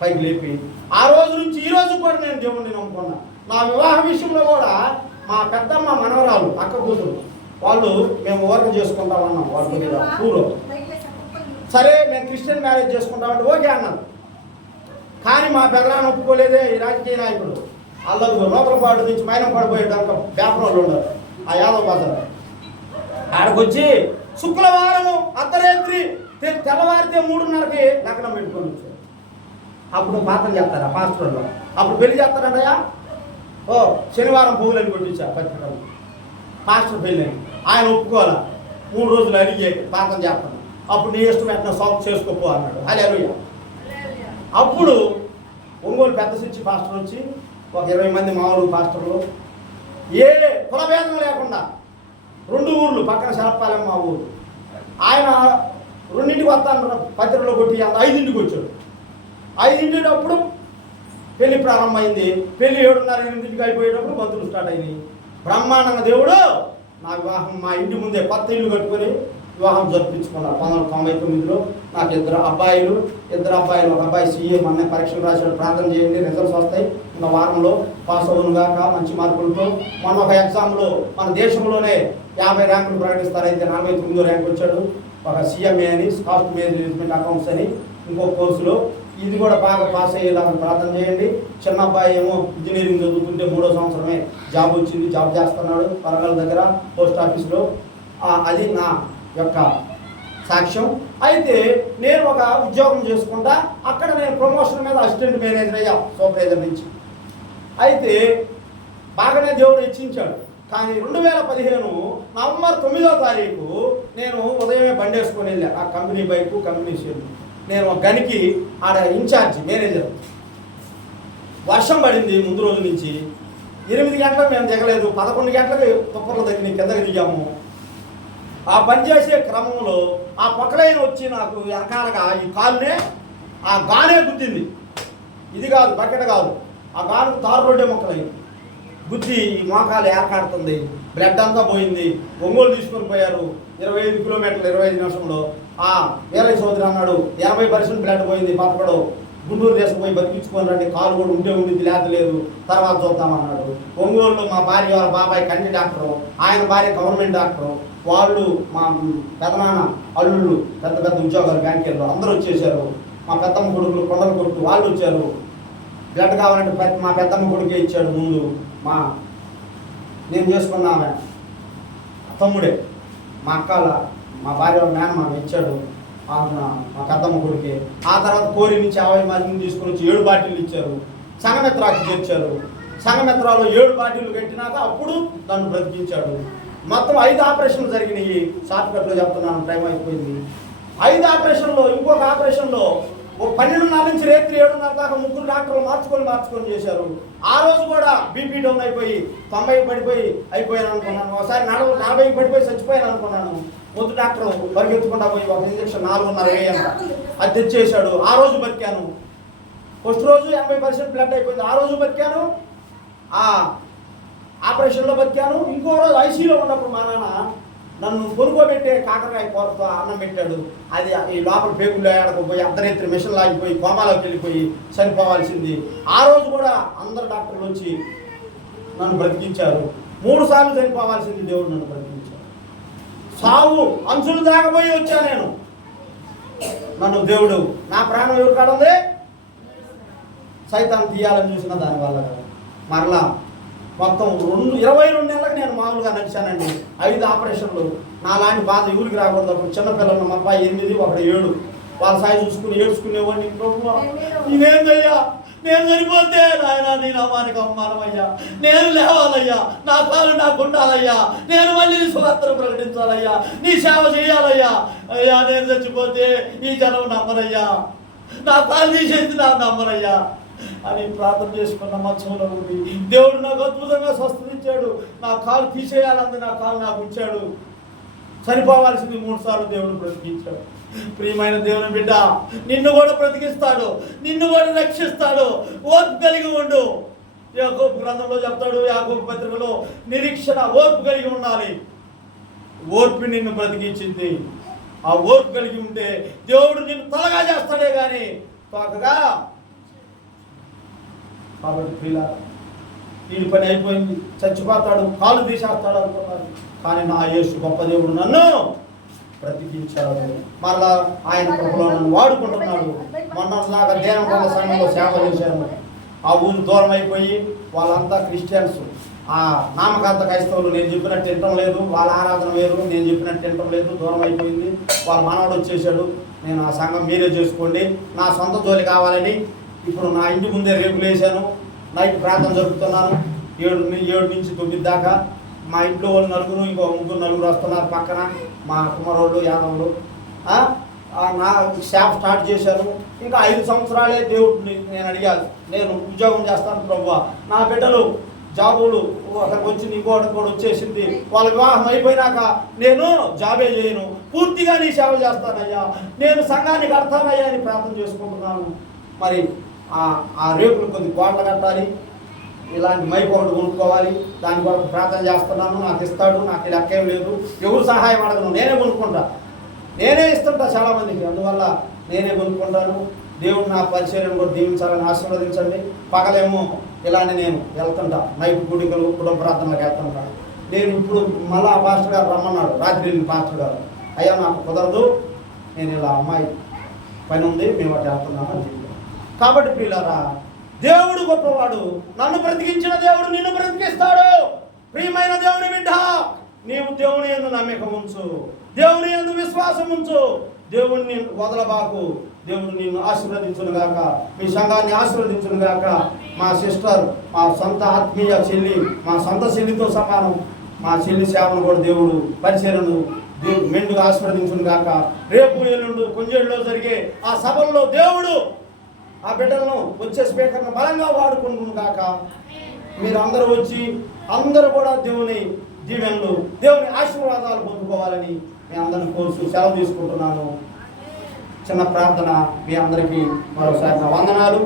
పైకి లేపి ఆ రోజు నుంచి ఈ రోజు కూడా నేను దేవుడిని నమ్ముకున్నా. నా వివాహ విషయంలో కూడా మా పెద్దమ్మ మనవరాలు అక్క కూతురు వాళ్ళు మేము ఊరక చేసుకుంటామన్నాం. వాళ్ళ మీద ఊరు సరే మేము క్రిస్టియన్ మ్యారేజ్ చేసుకుంటామంటే ఓకే అన్నారు. కానీ మా పెద్దనాన్న ఒప్పుకోలేదే. ఈ రాజకీయ నాయకుడు వాళ్ళకు నూతలపాడు నుంచి మైనం పడిపోయేదాకా వ్యాపారంలో ఉన్నారు. ఆ యాదవ్ బజార్ ఆడకొచ్చి శుక్రవారం అర్ధరాత్రి తెల్లవారితే 3:30కి లగ్నం పెట్టుకొని వచ్చారు. అప్పుడు పాత్ర చేస్తారా పాస్టర్లో, అప్పుడు పెళ్లి చేస్తారంటయా. శనివారం పువ్వులని కొట్టించా పత్రికలు పాస్టర్ పెళ్ళి. ఆయన ఒప్పుకోవాలా, 3 రోజులు అడిగి పాత్ర చేస్తాను. అప్పుడు నీ ఇష్టం ఎట్లా సాల్వ్ చేసుకోపో అన్నాడు. హల్లెలూయా. అప్పుడు ఒంగోలు పెద్ద సిచ్చి పాస్టర్ వచ్చి ఒక 20 మంది మామూలు పాస్టర్లు, ఏ కులభేదం లేకుండా 2 ఊర్లు పక్కన శరపాలెం మా ఊరు. ఆయన 2ంటికి వస్తాను పత్రికలో కొట్టి 5ంటికి వచ్చాడు. 5ంటినప్పుడు పెళ్లి ప్రారంభమైంది. పెళ్లి 7:30-8ంటికి అయిపోయేటప్పుడు బంతులు స్టార్ట్ అయినాయి. బ్రహ్మాండంగా దేవుడు నా వివాహం మా ఇంటి ముందే కొత్త ఇల్లు కట్టుకొని వివాహం జరిపించుకున్నారు. 1999లో నాకు ఇద్దరు అబ్బాయిలు, ఒక అబ్బాయి CA మొన్న పరీక్షలు రాశాడు, ప్రార్థన చేయండి, రిజల్ట్స్ వస్తాయి, ఇంకా వారంలో పాస్ అవును గాక మంచి మార్కులతో. మొన్న ఒక ఎగ్జామ్లో మన దేశంలోనే 50 ర్యాంకులు ప్రకటిస్తారు, అయితే 49వ ర్యాంక్ వచ్చాడు. ఒక CMA అని, కాస్ట్ మేనేజ్మెంట్ అకౌంట్స్ అని ఇంకో కోర్సులో, ఇది కూడా బాగా పాస్ అయ్యేలాగా ప్రార్థన చేయండి. చిన్న అబ్బాయి ఏమో ఇంజనీరింగ్ చదువుతుంటే 3వ సంవత్సరమే జాబ్ వచ్చింది, జాబ్ చేస్తున్నాడు వరంగల్ దగ్గర పోస్ట్ ఆఫీస్లో. అది నా యొక్క సాక్ష్యం. అయితే నేను ఒక ఉద్యోగం చేసుకుంటా, అక్కడ నేను ప్రమోషన్ మీద అసిస్టెంట్ మేనేజర్ అయ్యా, సూపర్వైజర్ నుంచి. అయితే బాగానే దేవుడు హెచ్చించాడు. కానీ 2015 నవంబర్ 9వ తారీఖు నేను ఉదయమే బండి వేసుకొని వెళ్ళా, ఆ కంపెనీ బైకు, కంపెనీ షేర్. నేను గనికి ఆడ ఇన్ఛార్జ్ మేనేజర్. వర్షం పడింది ముందు రోజు నుంచి. 8 గంటలకు మేము దిగలేదు, 11 గంటలకు తుప్పర్ల దగ్గర కిందకి దిగాము. ఆ పని చేసే క్రమంలో ఆ పొక్కలైన వచ్చి నాకు వెనకాలగా ఈ కాలునే ఆ గానే గుద్దింది. ఇది కాదు, బకెట్ కాదు, ఆ గాను తారు రోడ్డే మొక్కలైంది. గుద్ది ఈ మోకాలు ఏర్కాడుతుంది, బ్లడ్ అంతా పోయింది. ఒంగోలు తీసుకొని పోయారు, 25 కిలోమీటర్లు 25 నిమిషంలో. వీరయ్య సోదరి అన్నాడు 80% బ్లడ్ పోయింది, పాపడు గుంటూరు దేశం పోయి బతికించుకొని రండి, కాలు కూడా ఉంటే ఉండింది, లేదు, తర్వాత చూద్దామన్నాడు. ఒంగోలులో మా భార్య వాళ్ళ బాబాయ్ కంటి డాక్టరు, ఆయన భార్య గవర్నమెంట్ డాక్టరు, వాళ్ళు మా పెదనాన్న అల్లుళ్ళు పెద్ద పెద్ద ఉద్యోగాలు బ్యాంకుల్లో అందరూ వచ్చేసారు. మా పెద్దమ్మ కొడుకులు కొండల కొడుకు వాళ్ళు వచ్చారు. బ్లడ్ కావాలంటే మా పెద్దమ్మ కొడుకే ఇచ్చాడు ముందు. నేను చేసుకున్న ఆమె తమ్ముడే, మా అక్కల మా భార్య మేనమామ ఇచ్చాడు మా పెద్దమ్మ కొడుకే. ఆ తర్వాత కోరి నుంచి 50 మందిని తీసుకొని వచ్చి 7 బాటిల్ ఇచ్చారు. సంఘమిత్రాకి చేర్చారు. సంఘమిత్రాలో 7 బాటిల్ కట్టినాక అప్పుడు నన్ను బ్రతికించాడు. మొత్తం 5 ఆపరేషన్లు జరిగినాయి. షార్ట్కట్లో చెప్తున్నాను, టైం అయిపోయింది. 5 ఆపరేషన్లో ఇంకొక ఆపరేషన్లో 12:30 నుంచి రాత్రి 7:30 దాకా 3 డాక్టర్లు మార్చుకొని చేశారు. ఆ రోజు కూడా బీపీ డౌన్ అయిపోయి 90 పడిపోయి అయిపోయాను అనుకున్నాను. ఒకసారి 40 పడిపోయి చచ్చిపోయాను అనుకున్నాను. మొదటి డాక్టర్ పరిగెత్తుకుంటా పోయి ఒక ఇంజక్షన్ 4.5 వేయంట, అది తెచ్చేశాడు. ఆ రోజు బతికాను. ఫస్ట్ రోజు 80% బ్లడ్ అయిపోయింది, ఆ రోజు బతికాను. ఆపరేషన్లో బతికాను. ఇంకో రోజు ఐసీలో ఉన్నప్పుడు మా నాన్న నన్ను కొనుక్కోబెట్టే కాకరకాయ కూరతో అన్నం పెట్టాడు. అది ఈ లోపల పేగుల్లో ఏడకపోయి అర్ధరాత్రి మిషన్ లాగిపోయి కోమాలోకి వెళ్ళిపోయి చనిపోవాల్సింది. ఆ రోజు కూడా అందరు డాక్టర్లు వచ్చి నన్ను బ్రతికించారు. 3 సార్లు చనిపోవాల్సింది దేవుడు నన్ను బ్రతికించాడు. సావు అంచులు దాకపోయి వచ్చా నేను. నన్ను దేవుడు, నా ప్రాణం ఎవరు కాడుంది, సైతాన్ని తీయాలని చూసిన దానివల్ల కదా. మరలా మొత్తం 22 నెలలకు నేను మామూలుగా నడిచానండి. 5 ఆపరేషన్లు. నా లాంటి బాధ ఊరికి రాకూడదు. అప్పుడు చిన్నపిల్లలు, మా అబ్బాయి 8, ఒకడు 7. వాళ్ళ సాయి చూసుకుని ఏడ్చుకునేవాడిని. నేనేందయ్యా, నేను చనిపోతే నాయన నీ నామానికి అవమానమయ్యా, నేను లేవాలయ్యా, నా కాలు నాకు ఉండాలయ్యా, నేను మళ్ళీ నీ సువార్తను ప్రకటించాలయ్యా, నీ సేవ చేయాలయ్యా. అయ్యా నేను చచ్చిపోతే ఈ జనం నమ్మరయ్యా, నా కాలు తీసేసి నా నమ్మరయ్యా అని ప్రార్థన చేసుకున్న మచ్చంలో ఉంది. దేవుడు నాకు అద్భుతంగా స్వస్థత ఇచ్చాడు. నా కాలు తీసేయాలంది, నా కాలు నాకు ఇచ్చాడు. చనిపోవాల్సింది 3 సార్లు దేవుడు బ్రతికించాడు. ప్రియమైన దేవుని బిడ్డ, నిన్ను కూడా బ్రతికిస్తాడు, నిన్ను కూడా రక్షిస్తాడు. ఓర్పు కలిగి ఉండు. యాకోబు గ్రంథంలో చెప్తాడు, యాకోబు పత్రికలో, నిరీక్షణ, ఓర్పు కలిగి ఉండాలి. ఓర్పు నిన్ను బ్రతికించింది. ఆ ఓర్పు కలిగి ఉంటే దేవుడు నిన్ను తలగా చేస్తాడే కానీ తోకగా. కాబట్టి ప్రియుల, వీడి పని అయిపోయింది, చచ్చిపోతాడు, కాలు తీసేస్తాడు అనుకున్నాడు. కానీ నా యేసు గొప్ప దేవుడు నన్ను బ్రతికించాడు. మరలా ఆయన కృపలో నన్ను వాడుకుంటున్నాడు. మొన్నలాగా దేవకొండ సంఘంలో సేవ చేశాను. ఆ ఊరు దూరం అయిపోయి వాళ్ళంతా క్రిస్టియన్స్, ఆ నామకాంత క్రైస్తవులు. నేను చెప్పినట్టు తినటం లేదు, వాళ్ళ ఆరాధన వేరు, నేను చెప్పినట్టు తినటం లేదు, దూరం అయిపోయింది. వాళ్ళ మనవడు వచ్చేసాడు. నేను ఆ సంఘం మీరే చేసుకోండి, నా సొంత జోలి కావాలని ఇప్పుడు నా ఇంటి ముందే రేపులు వేసాను. నైట్ ప్రార్థన జరుపుతున్నాను 7 నుంచి 9 దాకా. మా ఇంట్లో వాళ్ళు 4, ఇంకో 3 వస్తున్నారు పక్కన, మా కుమారోళ్ళు, యాదవులు. నా స్టాఫ్ స్టార్ట్ చేశారు. ఇంకా 5 సంవత్సరాలే దేవుడిని నేను అడిగాను, నేను ఉద్యోగం చేస్తాను ప్రభువా, నా బిడ్డలు జాబులు అక్కడికి వచ్చి ఇంకోటి కూడా వచ్చేసింది, వాళ్ళ వివాహం అయిపోయినాక నేను జాబే చేయను, పూర్తిగా నీ సేవ చేస్తానయ్యా, నేను సంఘాన్ని కడతానయ్యా అని ప్రార్థన చేసుకుంటున్నాను. మరి ఆ రేపులు కొద్ది కోట్లు కట్టాలి, ఇలాంటి మైక్ ఒకటి కొనుక్కోవాలి, దాని కొరకు ప్రార్థన చేస్తున్నాను. నాకు ఇస్తాడు, నాకు లెక్కేం లేదు, ఎవరు సహాయం అడగను, నేనే కొనుక్కుంటా, నేనే ఇస్తుంటా చాలామందికి. అందువల్ల నేనే కొనుక్కుంటాను. దేవుడు నా పరిచర్యను కూడా దీవించాలని ఆశీర్వదించండి. పగలేమో ఇలానే నేను వెళ్తుంటా, నైట్ గుడికలు కుటుంబ ప్రార్థనలకు వెళ్తుంటాను. నేను ఇప్పుడు మళ్ళా పాస్టర్ గారు రమ్మన్నాడు, రాత్రి వెళ్ళిన పాస్టర్ గారు, అయ్యా నాకు కుదరదు, నేను ఇలా అమ్మాయి పని ఉంది, మేము అటు వెళ్తున్నాము అని చెప్పాను. కాబట్టి ప్రియులారా, దేవుడు గొప్పవాడు. నన్ను బ్రతికించిన దేవుడు నిన్ను బ్రతికిస్తాడు. ప్రియమైన దేవుని బిడ్డ, నీవు దేవుని యందు నమ్మకం ఉంచు, దేవుని యందు విశ్వాసం ఉంచు, దేవుడిని వదలబాకు. దేవుడు నిన్ను ఆశీర్వదించును గాక, మీ సంఘాన్ని ఆశీర్వదించును గాక. మా సిస్టర్, మా సొంత ఆత్మీయ చెల్లి, మా సొంత చెల్లితో సమానం, మా చెల్లి సేవను కూడా దేవుడు పరిచర్యను మెండుగా ఆశీర్వదించును గాక. రేపు ఎల్లుండు కొంజేడులో జరిగే ఆ సభల్లో దేవుడు ఆ బిడ్డలను వచ్చే స్పీకర్ను బలంగా వాడుకుంటును గాక. మీరు అందరూ వచ్చి అందరూ కూడా దేవుని దీవెనలు, దేవుని ఆశీర్వాదాలు పొందుకోవాలని మీ అందరిని కోరుతూ సెలవు తీసుకుంటున్నాను. చిన్న ప్రార్థన. మీ అందరికీ మరోసారి వందనాలు.